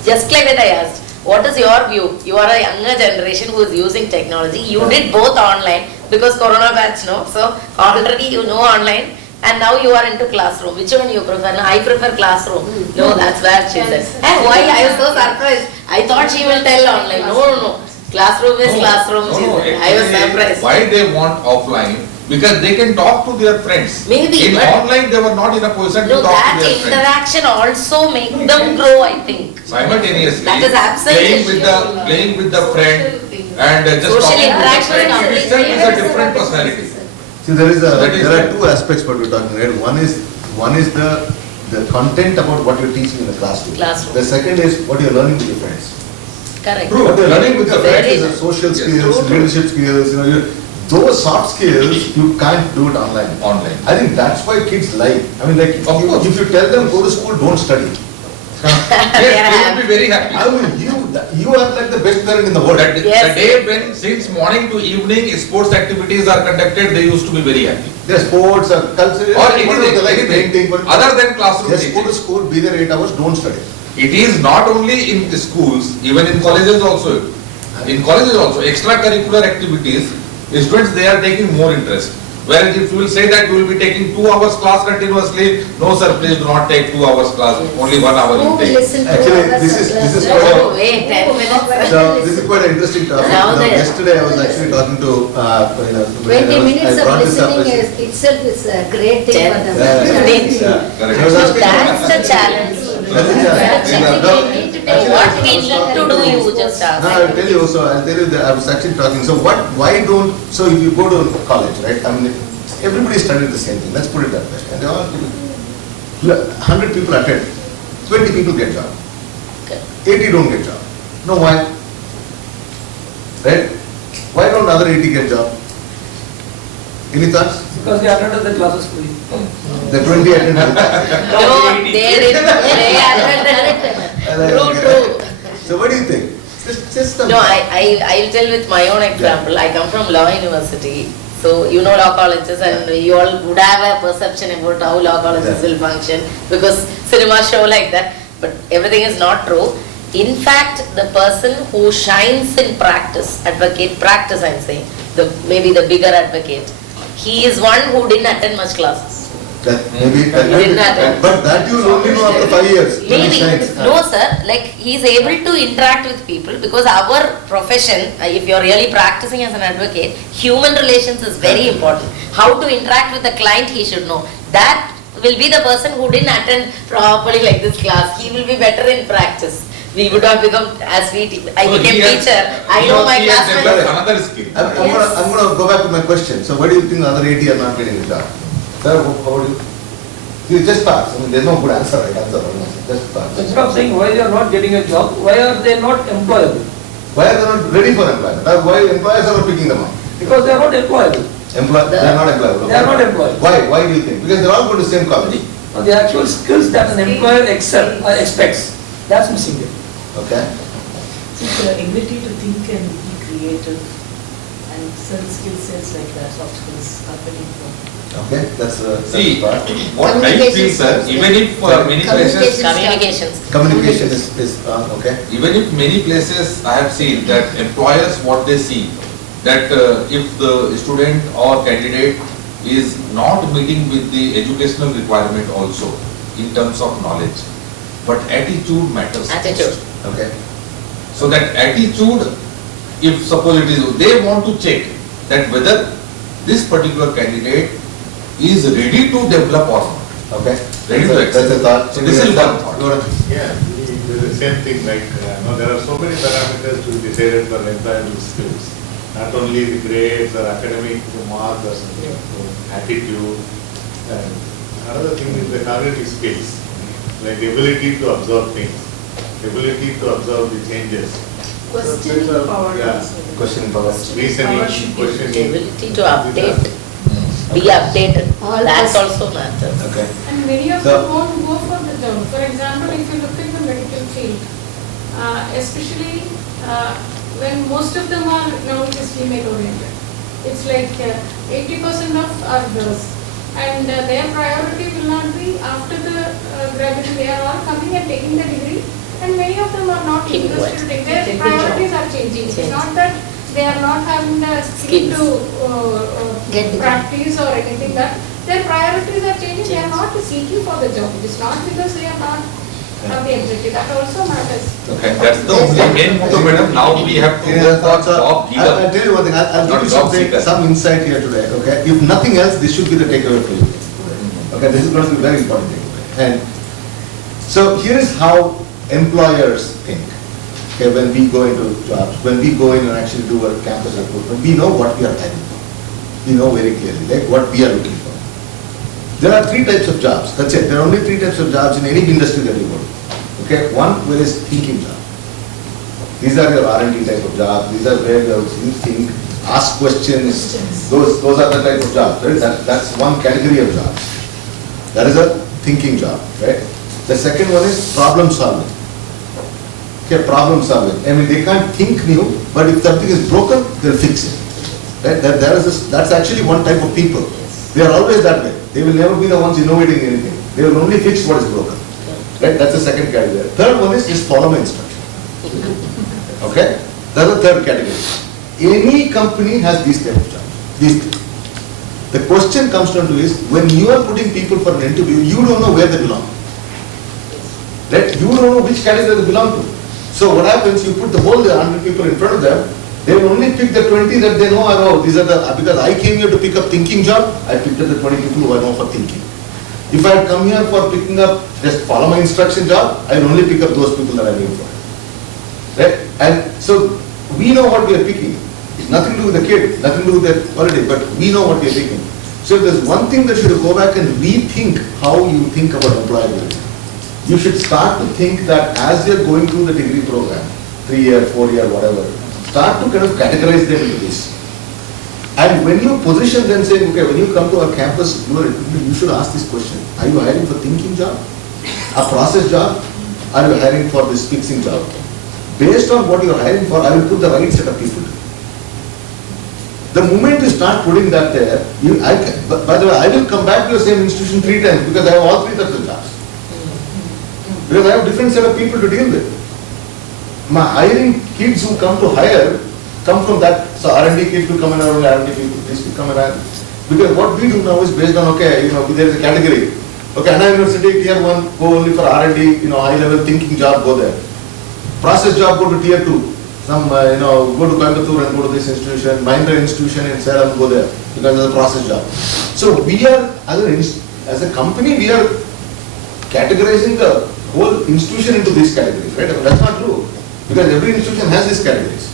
just like that I asked, what is your view? You are a younger generation who is using technology. You did both online because Corona batch, no? So already you know online, and now you are into classroom. Which one you prefer? No, I prefer classroom. No, that's where she said. And why? I was so surprised. I thought she will tell online. No. Classroom is classroom. No, She said. I was actually, surprised. why they want offline? Because they can talk to their friends. Maybe, In but- online, they were not in a position No, to talk that to their friends. interaction also make them grow, I think. Simultaneously, That is absolutely playing with the friend and just Social talking to the interaction friend is itself is a completely different personality. See, there That is are it. two aspects what we're talking about. One is the content about what you're teaching in the classroom. The second is what you're learning with your friends. Correct. True. What you're learning with your Very friends is good. the social Yes, skills, true. leadership skills. Those soft skills you can't do it online. Online. I think that's why kids like. I mean, like Of course. if you tell them go to school, don't study. Yes, they will be very happy. I mean, you are like the best parent in the world. The Yes. day when since morning to evening sports activities are conducted, they used to be very happy. Their sports or culture, Or whatever anything, they like, anything. painting, but Other than classroom just go teaching. to school, be there 8 hours, don't study. It is not only in the schools, even in colleges also. In colleges also, extracurricular activities, students they are taking more interest. Whereas if you will say that you will be taking 2 hours class continuously, no sir, please do not take 2 hours class, only 1 hour Who you will take. listen to Actually, us? this is No, quite wait, 10 minutes. So this is quite an interesting topic. Now the- Yesterday I was actually talking to 20 minutes I of brought this up listening as- itself is a great thing for them. I was So asking- that's the challenge. That's the challenge. We need to tell what we need to do, you just ask. No, I'll tell you, so I'll tell you that I was actually talking, so why don't, so if you go to college, right, I mean, everybody studied the same thing, let's put it that way, and they all, 100 people attend, 20 people get job, 80 don't get job. No, why? Right? Why don't other 80 get job? Any thoughts? Because they attended the classes fully. The 20 attended. No, they didn't, they attended. True. So what do you think? Just No, I'll tell with my own example. I come from law university. So you know law colleges, and you all would have a perception about how law colleges will function because cinema show like that. But everything is not true. In fact, the person who shines in practice, advocate practice I'm saying, maybe the bigger advocate, He is one who didn't attend much classes. Maybe, didn't attend. but that you will only know after 5 years. Maybe. No sir, like he is able to interact with people because our profession, if you are really practicing as an advocate, human relations is very important. How to interact with the client he should know. That will be the person who didn't attend properly like this class. He will be better in practice. We would have become, as I became teacher, I know my classmates. Another skill. I'm going to go back to my question. So why do you think the other 80 are not getting a job? Sir, how do you? See, just pass. I mean, there's no good answer, right? Just pass. Instead of saying why they are not getting a job, why are they not employable? Why are they not ready for employment? Why employers are not picking them up? Because they are not employable. They are not employable. They are not employable. Why? Why do you think? Because they're all going to the same college. The actual skills that an employer expects, that's missing there. Okay. See, the ability to think and be creative and certain skill sets like that, soft skills are very important. Okay, that's See, part. what I feel, sir, even if many places, Communication is okay. even if many places I have seen that employers, what they see, that if the student or candidate is not meeting with the educational requirement also in terms of knowledge, but attitude matters. Attitude. Okay. So that attitude, if suppose it is, they want to check that whether this particular candidate is ready to develop or not. Okay. Ready to accept. That's a thought. So this is one thought. Yeah, the same thing, like, there are so many parameters to be decided for employable skills. Not only the grades or academic marks or something, attitude. And another thing is the cognitive skills, like the ability to observe things, ability to observe the changes. Questioning power. Yeah. Questioning power. Reasoning, questioning. Ability to update, be updated, that also matters. Okay. And many of So- them won't go for the job. For example, if you look at the medical field, especially when most of them are nowadays female oriented, it's like 80% of are girls. And their priority will not be after the graduation, they are all coming and taking the degree, and many of them are not Keep interested to take. Their Take the priorities job. are changing. It's not that they are not having the skill to Get the job. practice or anything, that their priorities are changing. They are not seeking for the job. It is not because they are not have the ability. That also matters. Okay, that's the only end motive, madam. Now we have to go for job leader. I'll tell you one thing, I'll Not give you job something, seeker. some insight here today, okay? If nothing else, this should be the takeaway for you. Okay, this is going to be very important thing. And so here is how employers think. Okay, when we go into jobs, when we go in and actually do a campus recruitment, we know what we are hiring for. We know very clearly, like what we are looking for. There are 3 types of jobs, that's it. There are only 3 types of jobs in any industry that you go to. Okay, one where is thinking job. These are your R&D type of jobs, these are where you think, ask questions, those are the type of jobs, right? That's one category of jobs. That is a thinking job, right? The second one is problem solving. Okay, problem solving. I mean, they can't think new, but if something is broken, they'll fix it. Right? That's actually one type of people. They are always that way. They will never be the ones innovating anything. They will only fix what is broken. Right? That's the second category. Third one is just follow my instruction. Okay? That's the third category. Any company has these type of jobs. These three. The question comes down to is, when you are putting people for an interview, you don't know where they belong. Right? You don't know which category they belong to. So what happens, you put the whole 100 people in front of them, they will only pick the 20 that they know about. These are the, because I came here to pick up thinking job, I picked up the 20 people who I know for thinking. If I had come here for picking up, just follow my instruction job, I will only pick up those people that I knew for. Right? And so we know what we are picking. It's nothing to do with the kid, nothing to do with their quality, but we know what we are picking. So if there's one thing that you should go back and rethink how you think about employability. You should start to think that as you're going through the degree program, 3-year, 4-year, whatever, start to kind of categorize them into this. And when you position them saying, okay, when you come to our campus, you should ask this question. Are you hiring for thinking job? A process job? Are you hiring for this fixing job? Based on what you're hiring for, I will put the right set of people. The moment you start putting that there, by the way, I will come back to the same institution 3 times because I have all 3 types of jobs. Because I have different set of people to deal with. My hiring kids who come to hire come from that. So R&D kids will come and R&D people, these will come and hire. Because what we do now is based on, okay, there is a category. Okay, Anna University, tier 1, go only for R&D, high level thinking job, go there. Process job, go to tier 2. Some, go to Coimbatore and go to this institution, Mahindra institution in Salem, go there, because of the process job. So we are, as a company, we are categorizing the whole institution into these categories, right? But that's not true, because every institution has these categories.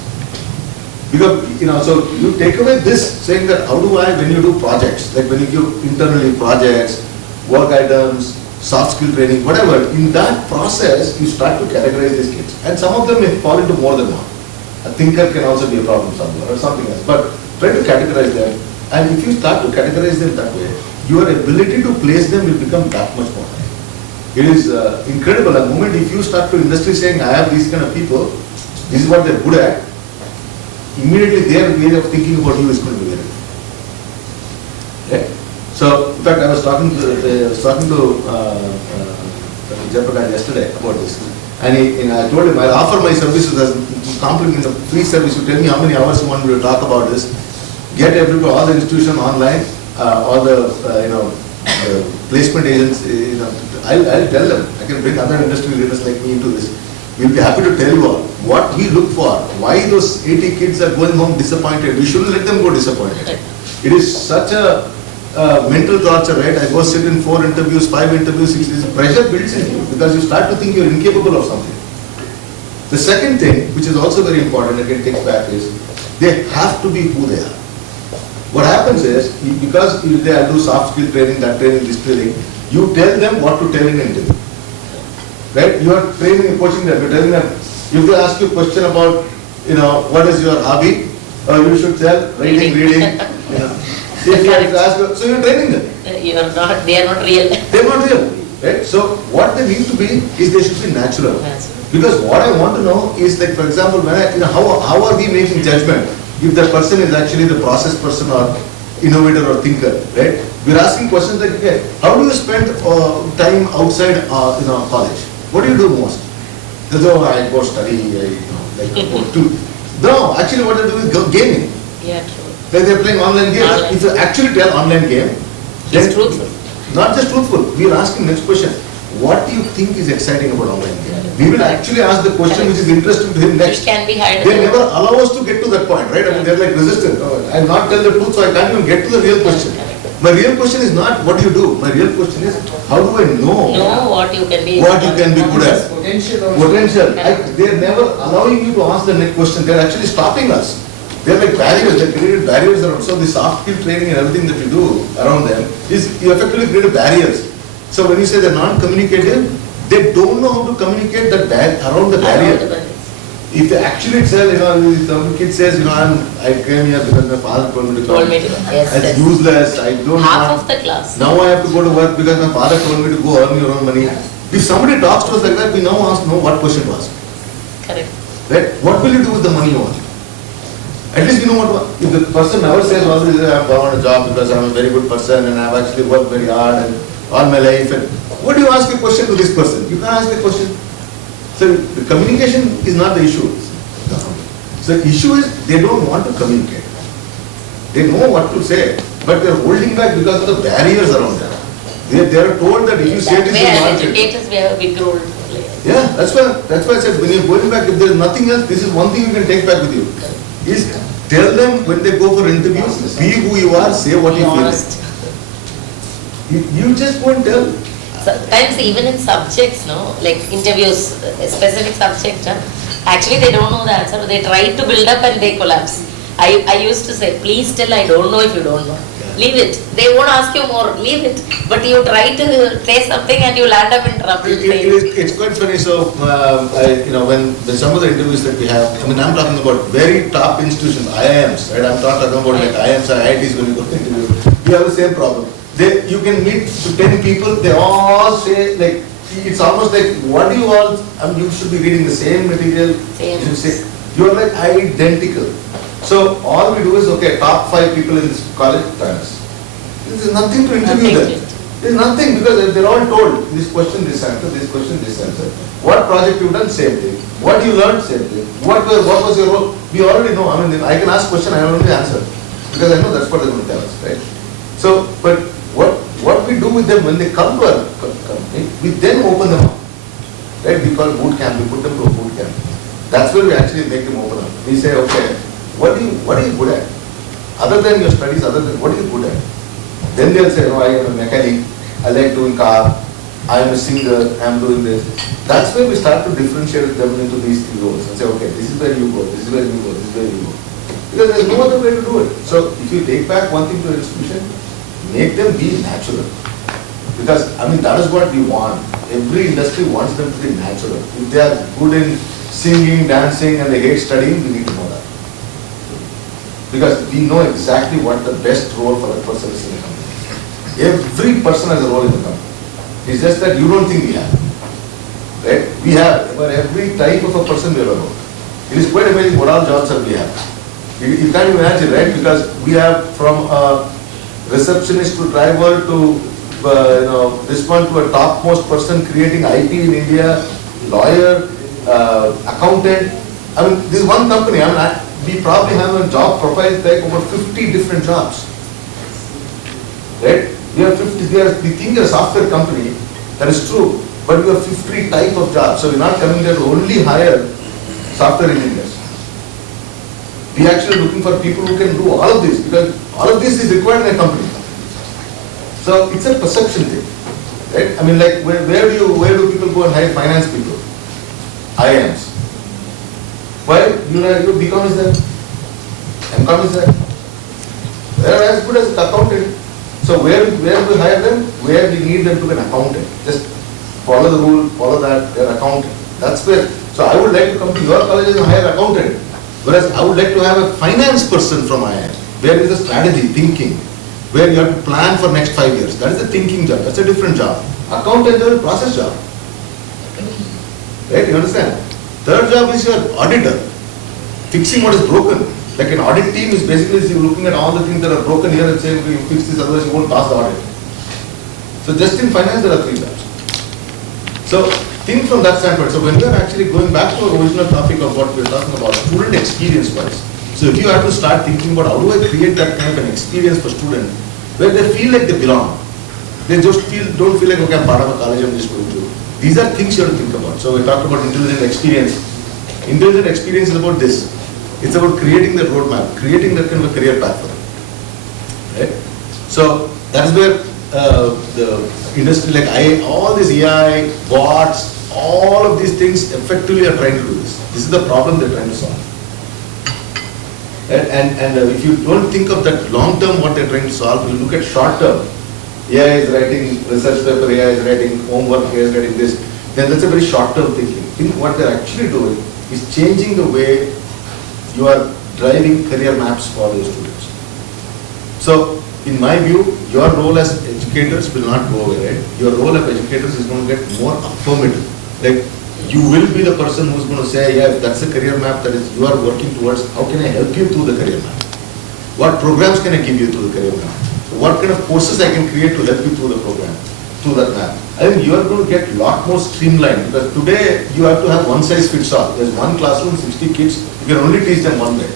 Because, so you take away this, saying that how do I, when you do projects, like when you give internally projects, work items, soft skill training, whatever, in that process, you start to categorize these kids. And some of them may fall into more than one. A thinker can also be a problem somewhere or something else. But try to categorize them. And if you start to categorize them that way, your ability to place them will become that much more high. It is incredible. The moment if you start to industry saying, I have these kind of people, this is what they're good at, immediately their way of thinking about you is going to be very different. Okay? So, in fact, I was talking to Jayaprakash yesterday about this. And I told him, I'll offer my services as compliment of free service. You tell me how many hours you want me to talk about this. Get everybody, all the institutions online, all the placement agents. I'll tell them. I can bring other industry leaders like me into this. We'll be happy to tell you all what we look for. Why those 80 kids are going home disappointed. We shouldn't let them go disappointed. It is such a mental torture, right? I go sit in 4 interviews, 5 interviews, 6 days. Pressure builds in you because you start to think you're incapable of something. The second thing, which is also very important, again takes back, is they have to be who they are. What happens is, because they do soft skill training, that training, this training, you tell them what to tell in an interview. Right? You are training and coaching them, you're telling them, if they ask you a question about, what is your hobby, you should tell reading. So you're training them. They are not real. They're not real. Right? So what they need to be is they should be natural. Because what I want to know is, like, for example, when how are we making judgment if the person is actually the process person or innovator or thinker, right? We're asking questions like, okay, how do you spend time outside college? What do you do most? They say, I go study, No, actually what they do is gaming. Yeah, true. They're playing online games. If you actually tell online game, it's truthful. Not just truthful. We are asking next question. What do you think is exciting about online game? We will actually ask the question which is interesting to him next. It can be hidden. They never allow us to get to that point, right? I mean, they're like resistant. I will not tell the truth, so I can't even get to the real question. My real question is not what do you do. My real question is how do I know what you can be good at. Potential. They're never allowing you to ask the next question. They're actually stopping us. They're like barriers. They created barriers around. So the soft skill training and everything that you do around them is you effectively create barriers. So when you say they're non-communicative, they don't know how to communicate that around the barrier. If they actually tell, some kid says, I came here because my father told me to come. It's useless. I don't Half of the class. Now I have to go to work because my father told me to go earn your own money. If somebody talks to us like that, we now know what question to ask. Correct. Right? What will you do with the money you want? At least you know what, if the person never says, well, I've gone on a job because I'm a very good person and I've actually worked very hard and all my life. And what do you ask a question to this person? You can't ask a question. So the communication is not the issue. So the issue is they don't want to communicate. They know what to say, but they're holding back because of the barriers around them. They are told that if you say this, as educators, we have a big role to play. Yeah, that's why I said when you're going back, if there is nothing else, this is one thing you can take back with you. Is tell them when they go for interviews, be who you are, say what you feel. You just won't tell. Sometimes even in subjects, like interviews, a specific subject, actually they don't know the answer, but they try to build up and they collapse. I used to say, please tell I don't know if you don't know. Leave it. They won't ask you more. Leave it. But you try to say something and you land up in trouble. It's quite funny. So, when some of the interviews that we have, I'm talking about very top institutions, IIMs, right? I'm not talking about like IIMs or IITs when you go to interview. We have the same problem. You can meet 10 people, they all say, like, it's almost like, what do you all, you should be reading the same material. You are like identical. So all we do is, okay, top 5 people in this college, thanks. There's nothing to interview them. There's nothing because they're all told, this question, this answer, this question, this answer. What project you've done, same thing. What you learned, same thing. What was your role? We already know. I can ask question, I don't know the answer. Because I know that's what they're going to tell us, right? So, but what we do with them when they come to our company, we then open them up. Right? We call boot camp, we put them to a boot camp. That's where we actually make them open up. We say, okay, what are you good at? Other than your studies, what are you good at? Then they'll say, no, I am a mechanic, I like doing car, I am a singer, I am doing this. That's where we start to differentiate them into these three roles and say, okay, this is where you go, this is where you go, this is where you go. Because there's no other way to do it. So if you take back one thing to an institution, make them be natural. Because, I mean, that is what we want. Every industry wants them to be natural. If they are good in singing, dancing, and they hate studying, we need to know that. Because we know exactly what the best role for that person is in the company. Every person has a role in the company. It's just that you don't think we have. Right? We have, for every type of a person we have a role. It is quite amazing what all jobs that we have. You can't imagine, right? Because we have from a receptionist to driver to this one to a topmost person creating IP in India, lawyer, accountant. I mean, this is one company. I mean, we probably have a job profile like over 50 different jobs. Right? We have 50. We think we are a software company. That is true. But we have 50 type of jobs. So we're not coming there to only hire software engineers. We are actually looking for people who can do all of this because all of this is required in a company. So it's a perception thing, right? I mean, like where do people go and hire finance people? IIMs. Why? Your BCom is there, MCom is there. They are as good as an accountant. So where do we hire them? Where we need them to be an accountant. Just follow the rule, follow that. They are accountant. That's where. So I would like to come to your college and hire accountant. Whereas I would like to have a finance person from IIM, where is the strategy, thinking, where you have to plan for next 5 years. That is a thinking job. That's a different job. Accountant is a process job. Right? You understand? Third job is your auditor, fixing what is broken. Like an audit team is basically you looking at all the things that are broken here and saying, you fix this, otherwise you won't pass the audit. So just in finance, there are 3 jobs. So think from that standpoint. So when we are actually going back to our original topic of what we are talking about, student experience wise. So if you have to start thinking about how do I create that kind of an experience for students where they feel like they belong. They just don't feel like, okay, I'm part of a college, I'm just going to. These are things you have to think about. So we talked about intelligent experience. Intelligent experience is about this. It's about creating that roadmap, creating that kind of a career path for them. Right? So that's where the industry like all this AI, bots, all of these things effectively are trying to do this. This is the problem they're trying to solve. Right? And if you don't think of that long term what they're trying to solve, you look at short term. AI is writing research paper, AI is writing homework, AI is writing this, then that's a very short term thinking. Think what they're actually doing is changing the way you are driving career maps for your students. So, in my view, your role as educators will not go away, right? Your role as educators is going to get more affirmative. Like, you will be the person who's going to say, yeah, if that's a career map that is you are working towards, how can I help you through the career map? What programs can I give you through the career map? What kind of courses I can create to help you through the program, through that map? I think you are going to get a lot more streamlined because today you have to have one size fits all. There's one classroom, 60 kids, you can only teach them one way.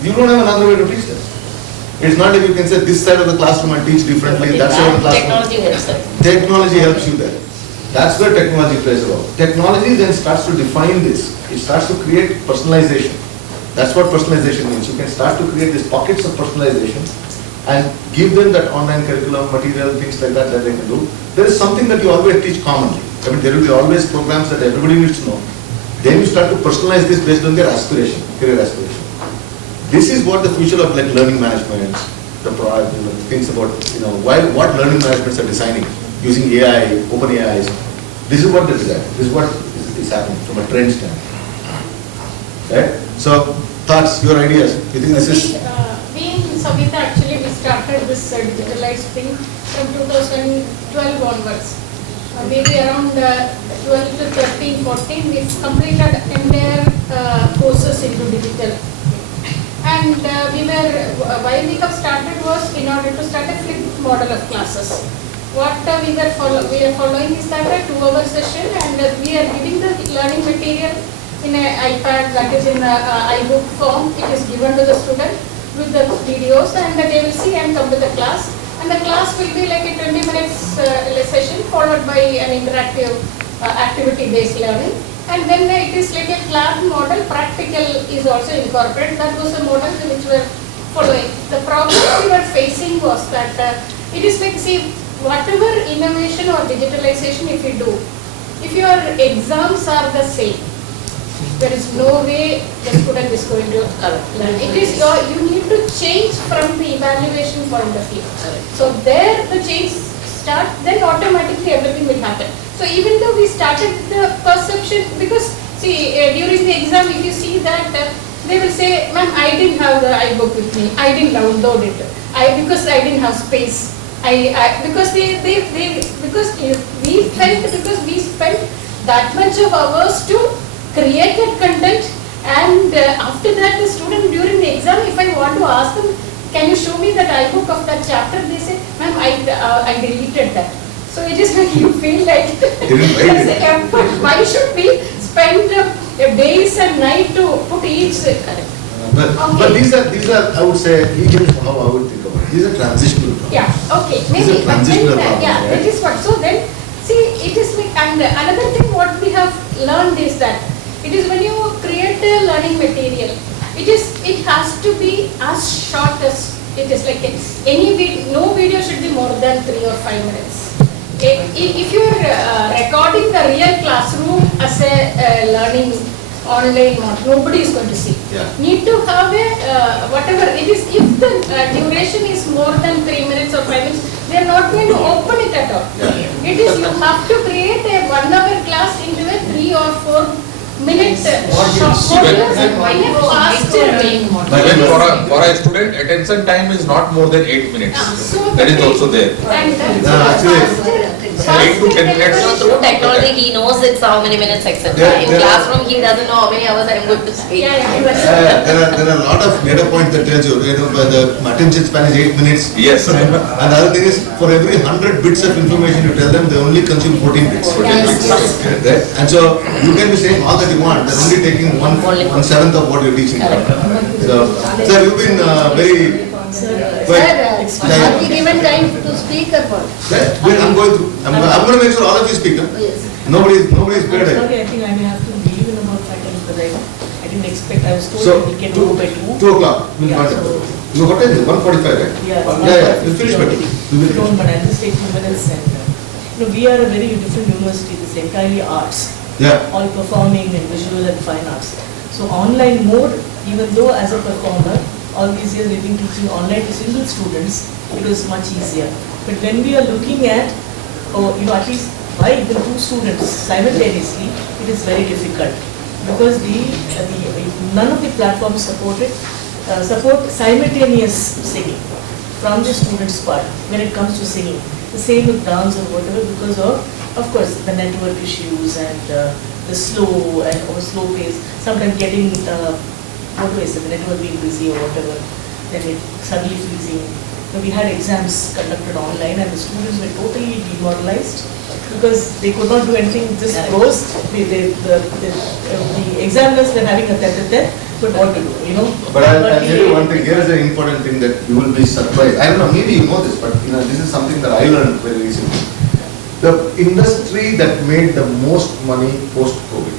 You don't have another way to teach them. It's not like you can say this side of the classroom I teach differently, that side of the classroom. Technology helps them. Technology helps you there. That's where technology plays a role. Technology then starts to define this. It starts to create personalization. That's what personalization means. You can start to create these pockets of personalization and give them that online curriculum, material, things like that that they can do. There is something that you always teach commonly. I mean, there will be always programs that everybody needs to know. Then you start to personalize this based on their aspiration, career aspiration. This is what the future of like learning management, the product, things about, what learning managements are designing using AI, open AIs. This is what they design. This is what is happening from a trend standpoint. Right? So, thoughts, your ideas. You think this is? We in Saveetha actually we started this digitalized thing from 2012 onwards. Maybe around 12 to 13, 14, we've completed entire courses into digital. And why we have started was in order to start a flipped model of classes. What we are following is that a 2-hour session, and we are giving the learning material in an iPad, that is in an iBook form. It is given to the student with the videos, and they will see and come to the class. and the class will be like a 20 minutes session followed by an interactive activity-based learning. And then it is like a lab model, practical is also incorporated. That was the model which we were following. The problem we were facing was that it is like, see, whatever innovation or digitalization if you do, if your exams are the same, there is no way the student is going to learn. It is you need to change from the evaluation point of view. So there the change start, then automatically everything will happen. So even though we started the perception, because see during the exam if you see that they will say, ma'am, I didn't have the iBook with me, I didn't download it, because I didn't have space. Because we spent that much of hours to create that content, and after that the student during the exam, if I want to ask them, can you show me that iBook of that chapter, they say, ma'am, I deleted that. So it is like you feel like why should we spend days and night to put each correct? But these are I would say, even how I would think about it, these are transitional problems. Yeah, okay, maybe, but then, yeah, that is what. So then, see, it is like, and another thing what we have learned is that it is when you create a learning material, it has to be as short as it is. Like no video should be more than 3 or 5 minutes. If you are recording the real classroom as a learning online mode, nobody is going to see. Yeah. Need to have a whatever it is. If the duration is more than 3 minutes or 5 minutes, they are not going to open it at all. Yeah. It is you have to create a 1 hour class into a 3 or 4 minutes short modules and faster. But for a student, attention time is not more than 8 minutes. So That is also there. And actually, 8 to 10 minutes. So through technology, he knows it's how many minutes, etc. In classroom, he doesn't know how many hours I'm going to speak. there are a lot of data points that tells you, the attention span is 8 minutes. Yes. And the other thing is, for every 100 bits of information you tell them, they only consume 14 bits. 14 bits. Right? And so you can be saying all that you want, they're only taking 1/7 of what you're teaching. So, sir, you've been very... Have you given time to speak or what? I'm going to make sure all of you speak. Huh? Yes. Nobody is paid. Sorry, I think I may have to leave in about 5 minutes because I didn't expect, I was told So, that we can go by 2. 2 o'clock. We'll Yeah, find out. so- You got it? 1:45, right? Yeah, We'll finish by 2. Don't, but I'll just take 2 minutes and, we are a very different university, this entirely arts. Yeah. All performing and visual and fine arts. So online mode, even though as a performer, all these years we've been teaching online to single students, it was much easier. But when we are looking at, at least by even 2 students simultaneously, it is very difficult because none of the platforms support simultaneous singing from the student's part when it comes to singing. The same with dance or whatever, because of course, the network issues and the slow pace. Sometimes getting, the network being busy or whatever, then it suddenly freezing. We had exams conducted online and the students were totally demoralized because they could not do anything, just froze. The examiners were having a tete-a-tete, but what to do, But I'll tell you one thing, here is an important thing that you will be surprised. I don't know, maybe you know this, but this is something that I learned very recently. The industry that made the most money post-COVID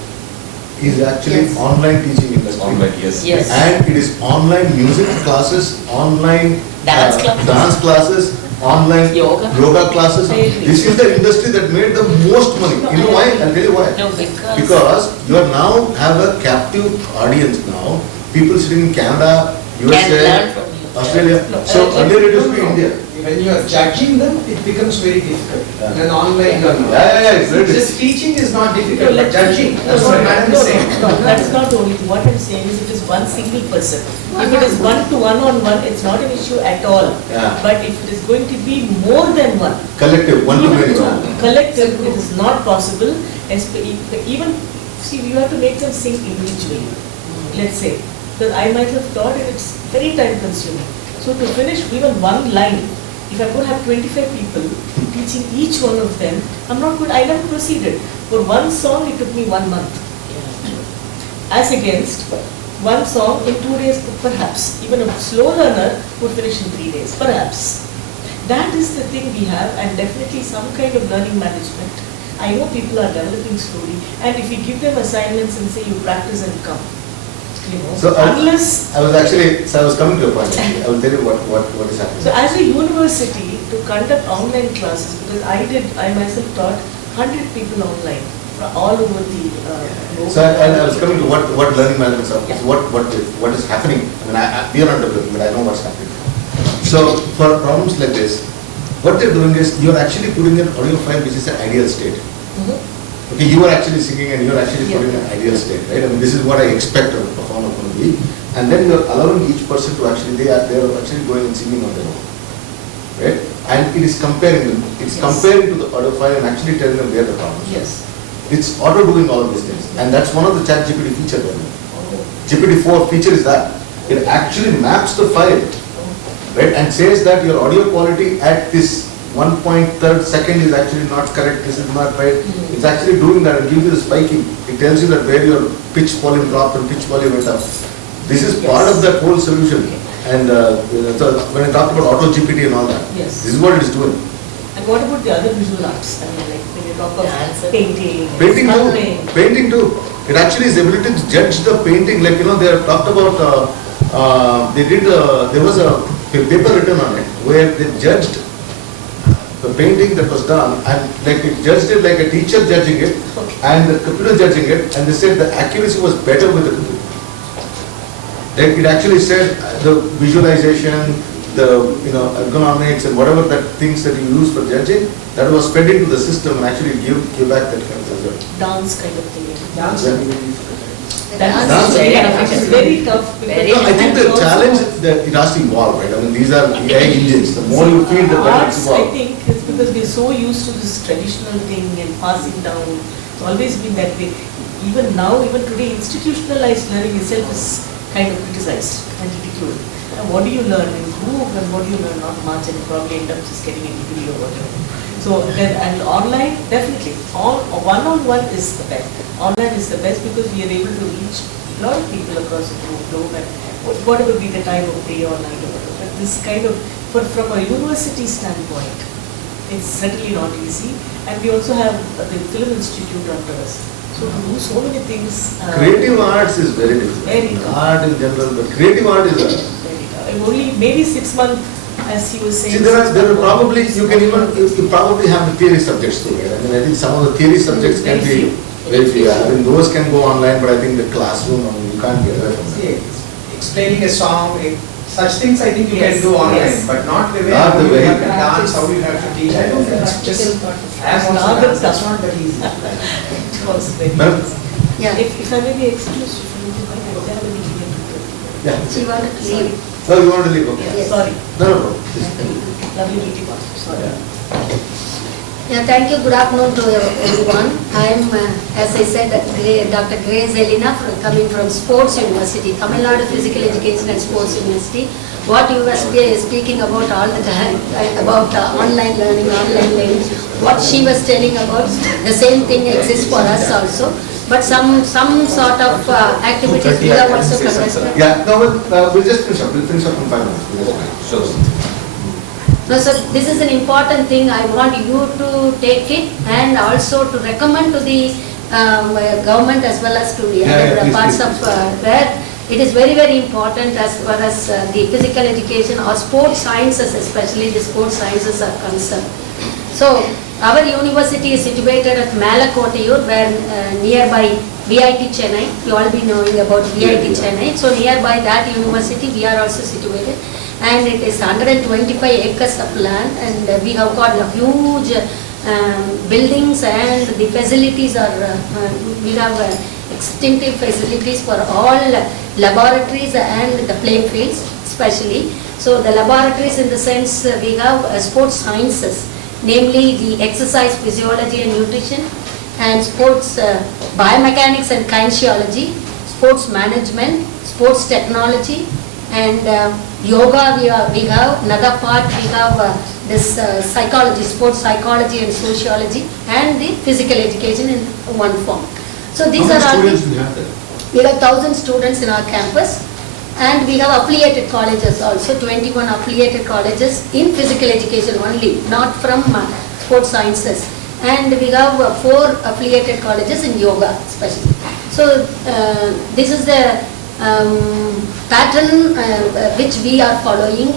is actually online teaching industry. Online, yes. And it is online music classes, online dance classes, online yoga classes. This is the industry that made the most money. You know why? I'll tell you why. No, Because you are now have a captive audience now. People sitting in Canada, USA, Australia. So earlier it used to be India. When you are judging them, it becomes very difficult. In an online learning. It's very difficult. Just teaching is not difficult, but judging, that's what Madam is saying. No, that's not the only thing. What I'm saying is it is one single person. If it is 1 to 1-on-1, it's not an issue at all. Yeah. But if it is going to be more than one, Collective, one to many. collective, it is not possible. Even, see, you have to make them sing individually, let's say. Because I might have taught it, it's very time consuming. So to finish even one line, if I'm going to have 25 people teaching each one of them, I never proceeded. For one song, it took me 1 month. As against one song in 2 days, perhaps. Even a slow learner would finish in 3 days, perhaps. That is the thing we have, and definitely some kind of learning management. I know people are developing slowly, and if you give them assignments and say you practice and come, you know, So unless. I was coming to a point. I will tell you what is happening. So as a university, to conduct online classes, because I myself taught 100 people online from all over the globe. So I was coming to what learning management is, what is happening. I mean, we are not developing, but I know what's happening. So for problems like this, what they're doing is you're actually putting an audio file which is an ideal state. Okay, you are actually singing and you're actually putting an ideal state, right? I mean, this is what I expect a performer to be. And then you're allowing each person to actually, they are actually going and singing on their own, right? And it is comparing them. It's comparing to the audio file and actually telling them where the problem is. Yes. It's auto doing all of these things. And that's one of the ChatGPT features. GPT-4 feature is that. It actually maps the file, right? And says that your audio quality at this 1.3 second is actually not correct, this is not right. It's actually doing that and gives you the spiking. It tells you that where your pitch volume dropped and pitch volume went up. This is part of that whole solution. And so when I talked about auto GPT and all that, this is what it is doing. And what about the other visual arts? I mean, like when you talk of painting, Painting too. It actually is ability to judge the painting. Like, you know, they have talked about, there was a paper written on it where they judged the painting that was done, and like it judged it like a teacher judging it and the computer judging it, and they said the accuracy was better with the computer. Like it actually said the visualization, the ergonomics and whatever that things that you use for judging, that was fed into the system and actually give back that kind of result. Dance kind of thing. Dance. Dance is very tough. I think the challenge that it has to evolve, right? I mean, these are AI engines. The more you feed, the better it's evolved. I think it's because we're so used to this traditional thing and passing down. It's always been that way. Even now, even today, institutionalized learning itself is kind of criticized and ridiculed. And what do you learn in group and what do you learn not much, and probably end up just getting a degree or whatever. So then, and online, definitely, one-on-one is the best. Online is the best because we are able to reach a lot of people across the globe, and whatever be the time of day or night or whatever. But this kind of, but from a university standpoint, it's certainly not easy. And we also have the Film Institute under us. So to do so many things. Creative arts is very difficult. Very tough. Art in general, but creative art is very tough. Only maybe 6 months, as he was saying. See, there are probably, you probably have the theory subjects too, right? I mean, I think some of the theory subjects can be very few. I mean, those can go online, but I think the classroom, I mean, you can't get away from that. Explaining a song, such things I think you can do online, but not the way you have to dance, how you have to teach. I don't think it's just that's not that easy. It was very easy. Yeah. If I may be excused, if you would mind, I have a meeting at 2:30. Yeah. She wanted to leave. Oh, you want to leave? Okay. Yes. Sorry. No. Lovely meeting also, sorry. Yeah, thank you. Good afternoon to everyone. I am, as I said, Dr. Helina, coming from Sports University, Tamil Nadu Physical Education and Sports University. What you were speaking about all the time, about online learning, what she was telling about, the same thing exists for us also. But some sort of activities we have also conducted. Yeah, no, we'll just finish up. We'll finish up in 5 minutes. Sure. No, so this is an important thing. I want you to take it and also to recommend to the government as well as to the other parts of where it is very, very important as far as the physical education or sports sciences, especially the sports sciences are concerned. So our university is situated at Malla, where nearby VIT Chennai. You all be knowing about VIT Chennai. So nearby that university we are also situated. And it is 125 acres of land, and we have got a huge buildings, and the facilities are, we have extensive facilities for all laboratories and the play fields especially. So the laboratories, in the sense we have sports sciences, namely the exercise physiology and nutrition, and sports biomechanics and kinesiology, sports management, sports technology, and yoga. We have another part, we have this psychology, sports psychology and sociology, and the physical education in one form. So these are all. How many students do you have there? We have 1,000 students in our campus, And we have affiliated colleges also, 21 affiliated colleges in physical education only, not from sports sciences. And we have 4 affiliated colleges in yoga especially. So this is the pattern which we are following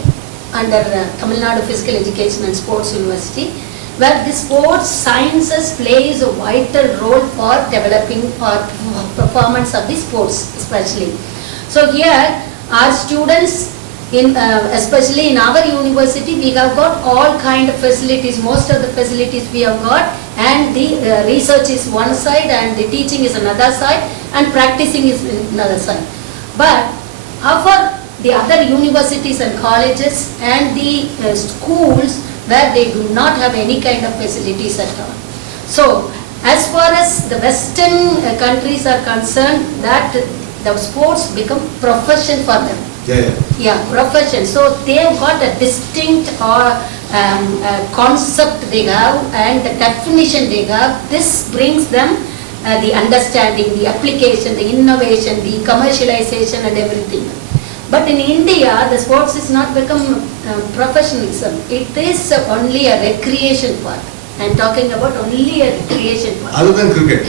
under Tamil Nadu Physical Education and Sports University, where the sports sciences plays a vital role for developing or performance of the sports especially. So here our students, especially in our university, we have got all kind of facilities, most of the facilities we have got, and the research is one side and the teaching is another side and practicing is another side. But for the other universities and colleges and the schools where they do not have any kind of facilities at all. So as far as the Western countries are concerned, that the sports become profession for them. Yeah, profession. So they have got a distinct concept they have and the definition they have. This brings them the understanding, the application, the innovation, the commercialization and everything. But in India, the sports is not become professionalism. It is only a recreation part. I am talking about only a recreation part. Other than cricket?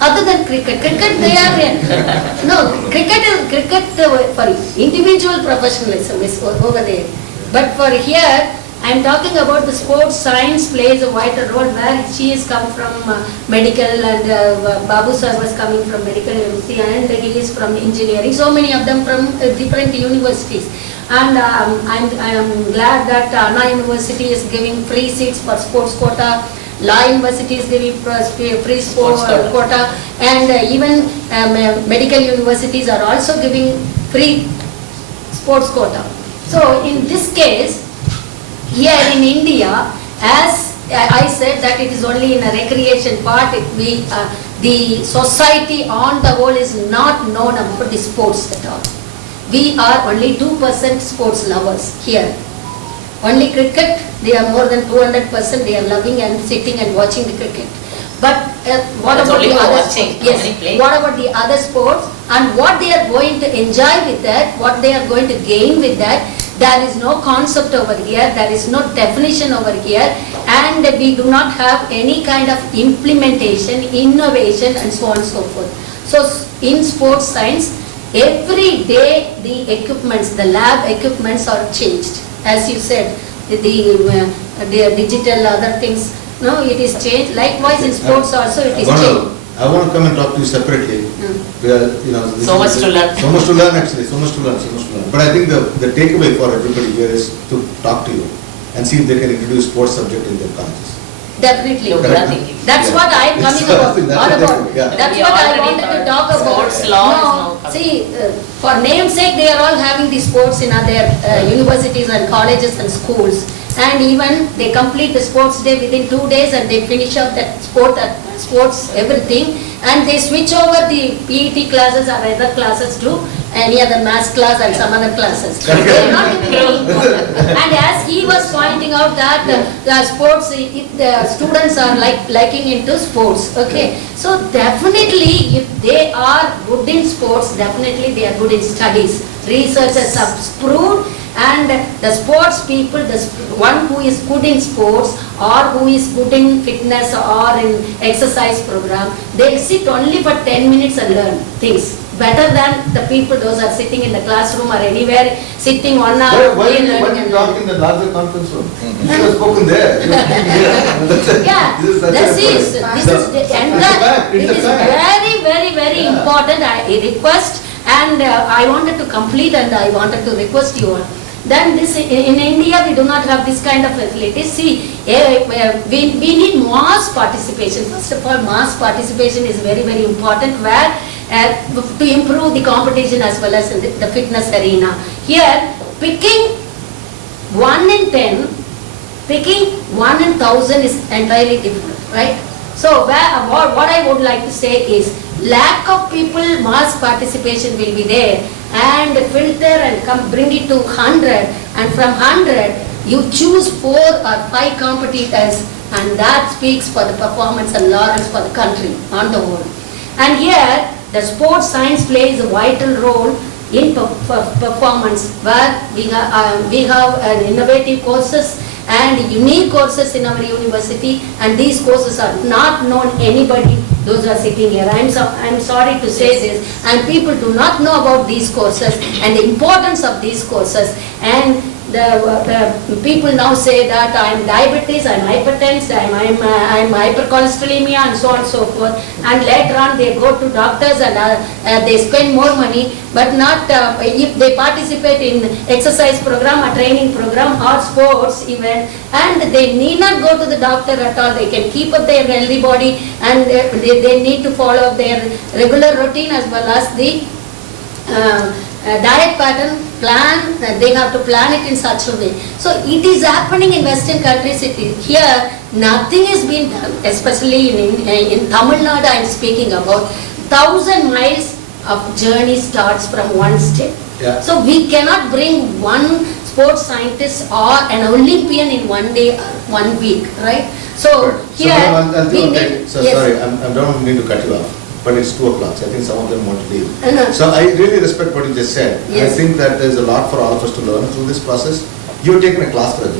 Other than cricket. Cricket they are in. No, cricket for individual professionalism is over there. But for here, I am talking about the sports science plays a vital role, where she has come from medical and Babu sir was coming from medical university and he is from engineering. So many of them from different universities. And I am glad that Anna University is giving free seats for sports quota. Law University is giving free sports quota, and even medical universities are also giving free sports quota. So in this case, here in India, as I said that it is only in a recreation part, the society on the whole is not known about the sports at all. We are only 2% sports lovers here. Only cricket, they are more than 200%, they are loving and sitting and watching the cricket. But what about the other sports? Yes, what about the other sports and what they are going to enjoy with that, what they are going to gain with that? There is no concept over here, there is no definition over here, and we do not have any kind of implementation, innovation and so on and so forth. So in sports science, every day the equipments, the lab equipments are changed. As you said, the digital other things, no, it is changed. Likewise in sports also it is changed. I want to come and talk to you separately. So much to learn. So much to learn actually, so much to learn. But I think the takeaway for everybody here is to talk to you and see if they can introduce sports subject in their colleges. Definitely. That's what I am coming about. That's what I wanted to talk about. Sports law no, see, for namesake, they are all having the sports in other universities and colleges and schools. And even they complete the sports day within 2 days and they finish up that sports everything, and they switch over the PET classes or other classes to any other maths class and some other classes. They are not giving any important. And as he was pointing out that the sports, the students are liking into sports. Okay, so definitely if they are good in sports, definitely they are good in studies. Researchers have proved. And the sports people, the one who is good in sports or who is good in fitness or in exercise program, they sit only for 10 minutes and learn things. Better than the people those are sitting in the classroom or anywhere, sitting 1 hour. Why do you talk in the larger conference room? You should have spoken there. Yeah, this is very important. I request, and I wanted to complete and I wanted to request you all. Then this in India we do not have this kind of facilities. See, we need mass participation. First of all, mass participation is very important, where to improve the competition as well as in the fitness arena. Here, picking 1 in 10, picking 1 in 1,000 is entirely different, right? So what I would like to say is, lack of people, mass participation will be there, and filter and bring it to 100, and from 100 you choose 4 or 5 competitors, and that speaks for the performance and laurels for the country on the whole. And here the sports science plays a vital role in performance, where we have an innovative courses and unique courses in our university, and these courses are not known anybody. Those are sitting here. I'm sorry to say this, and people do not know about these courses and the importance of these courses. And the people now say that I'm diabetes, I'm hypertense, I'm hypercholesterolemia, and so on and so forth. And later on they go to doctors and they spend more money, but not if they participate in exercise program or training program or sports event, and they need not go to the doctor at all. They can keep up their healthy body, and they need to follow their regular routine as well as the diet pattern plan. They have to plan it in such a way. So it is happening in Western countries. Here nothing is being done, especially in Tamil Nadu. I am speaking about 1,000 miles of journey starts from one step. Yeah. So we cannot bring one sports scientist or an Olympian in one day or 1 week, right? So here we need, so yes. sorry, I don't mean to cut you off, but it's 2 o'clock, so I think some of them want to leave. No. So I really respect what you just said. Yes. I think that there's a lot for all of us to learn through this process. You've taken a class for it.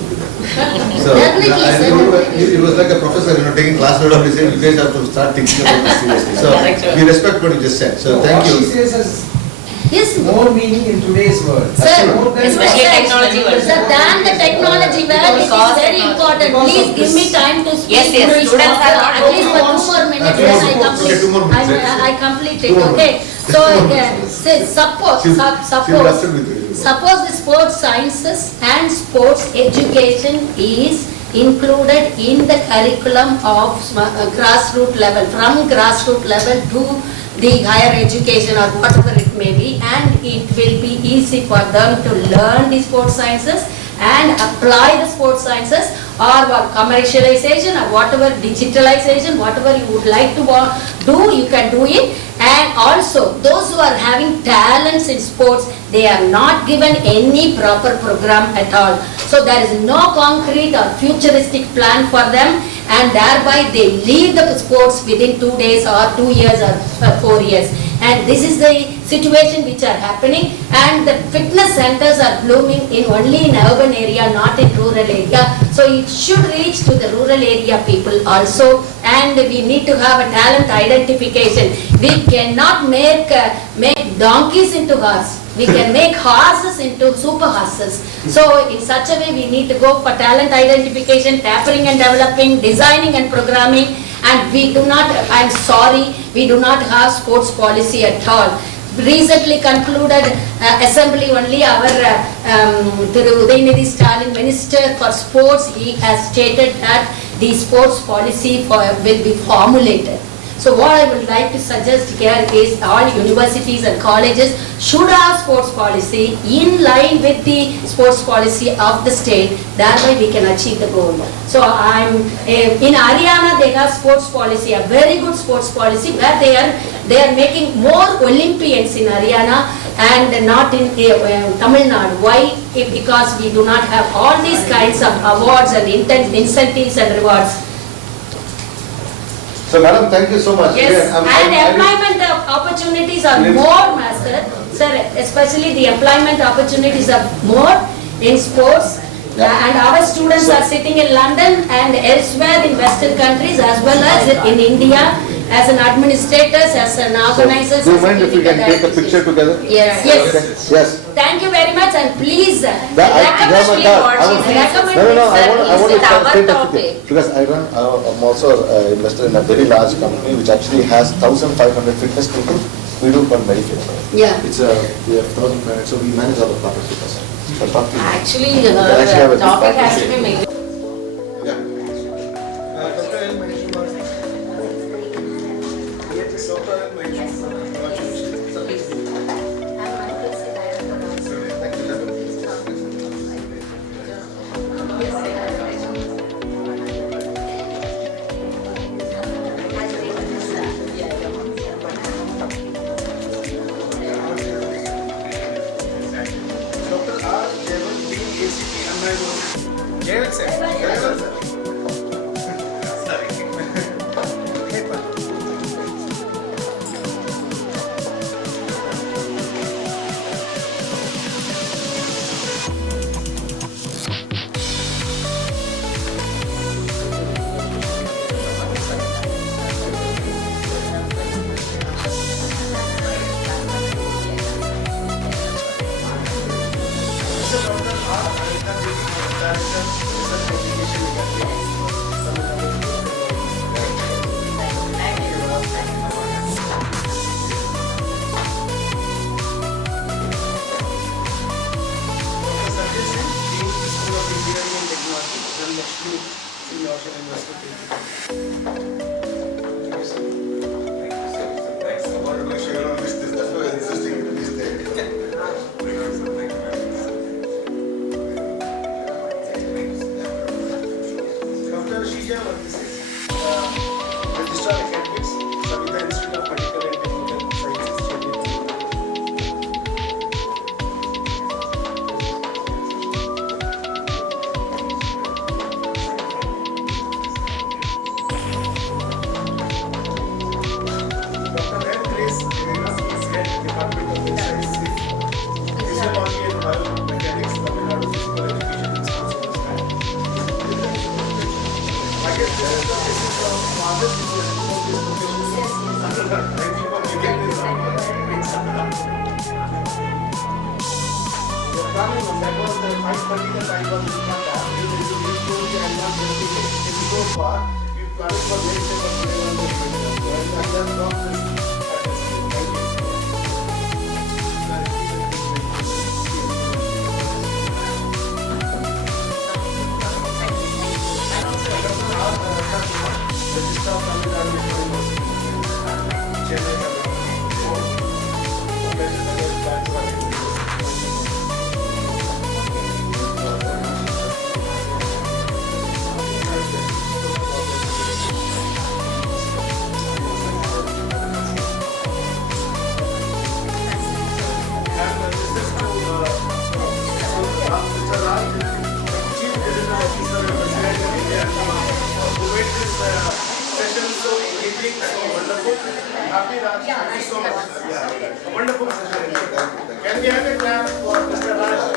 So Definitely, it was like a professor, taking class for it. Saying you guys have to start thinking about this seriously. So we respect what you just said. So thank What you. she says has Yes. more meaning in today's world. Sir, More than- especially technology world. Sir, than the technology world, it is very important. Please give me time to speak. Yes, students are not At least for 2 more minutes, then I complete. Okay, 2 more minutes. I complete it, 2 more okay? minutes. So, 2 more minutes. say, suppose the sports sciences and sports education is included in the curriculum of grassroots level, from grassroots level to the higher education or whatever it may be, and it will be easy for them to learn the sports sciences and apply the sports sciences, or commercialization or whatever, digitalization, whatever you would like to do, you can do it. And also those who are having talents in sports, they are not given any proper program at all. So there is no concrete or futuristic plan for them, and thereby they leave the sports within 2 days or 2 years or 4 years. And this is the situation which are happening, and the fitness centers are blooming only in urban area, not in rural area. So it should reach to the rural area people also, and we need to have a talent identification. We cannot make donkeys into horse. We can make horses into super horses. So in such a way we need to go for talent identification, tapering and developing, designing and programming, and we do not, I'm sorry, we do not have sports policy at all. Recently concluded assembly only, our Thiru Udayanidhi Stalin, Minister for Sports, he has stated that the sports policy will be formulated. So what I would like to suggest here is all universities and colleges should have sports policy in line with the sports policy of the state. That way we can achieve the goal. So in Haryana they have sports policy, a very good sports policy, where they are making more Olympians in Haryana and not in Tamil Nadu. Why? Because we do not have all these kinds of awards and incentives and rewards. So madam, thank you so much. Yes, and employment opportunities are more, master. Sir, especially the employment opportunities are more in sports. And our students are sitting in London and elsewhere in Western countries, as well as in India, as an administrators, as an organizers. Do you mind if we can take a picture together? Yes. Yes. Yes. Thank you very much, and please No, I want to take a picture because I'm also invested in a very large company which actually has 1,500 fitness people. We do called Medicare. Yeah. We have 1,500, so we manage all the corporate fitness. Actually, the topic has to be made. Jayalalithaa. Director, Research and Education, Engineering and Technology, Dhanlakshmi, Senior Ocean University. I want to make sure you don't miss this, that's why I'm insisting you to miss that. Dr. Sheeja, Varghese, Registrar Academics, Saveetha Institute of Medical and Technical Sciences, Shetty. Dr. Grace, Helina, is Head Department of Physiology, Physiology and Biomechanics, Tamil Nadu Physical Education Institute. I guess this is the basis of farthest discussion of this profession. Thank you for giving this that was the 5:30 that I was in Canada. We will do this story and not just so far. We planning for next day of today on the and then from this. Thank you. Registrar of Tamil Nadu University, Chennai, Tamil Nadu. Session so engaging, so wonderful. Happy Raj, thank you so much. Yeah, wonderful session. Can we have a clap for Mr. Raj?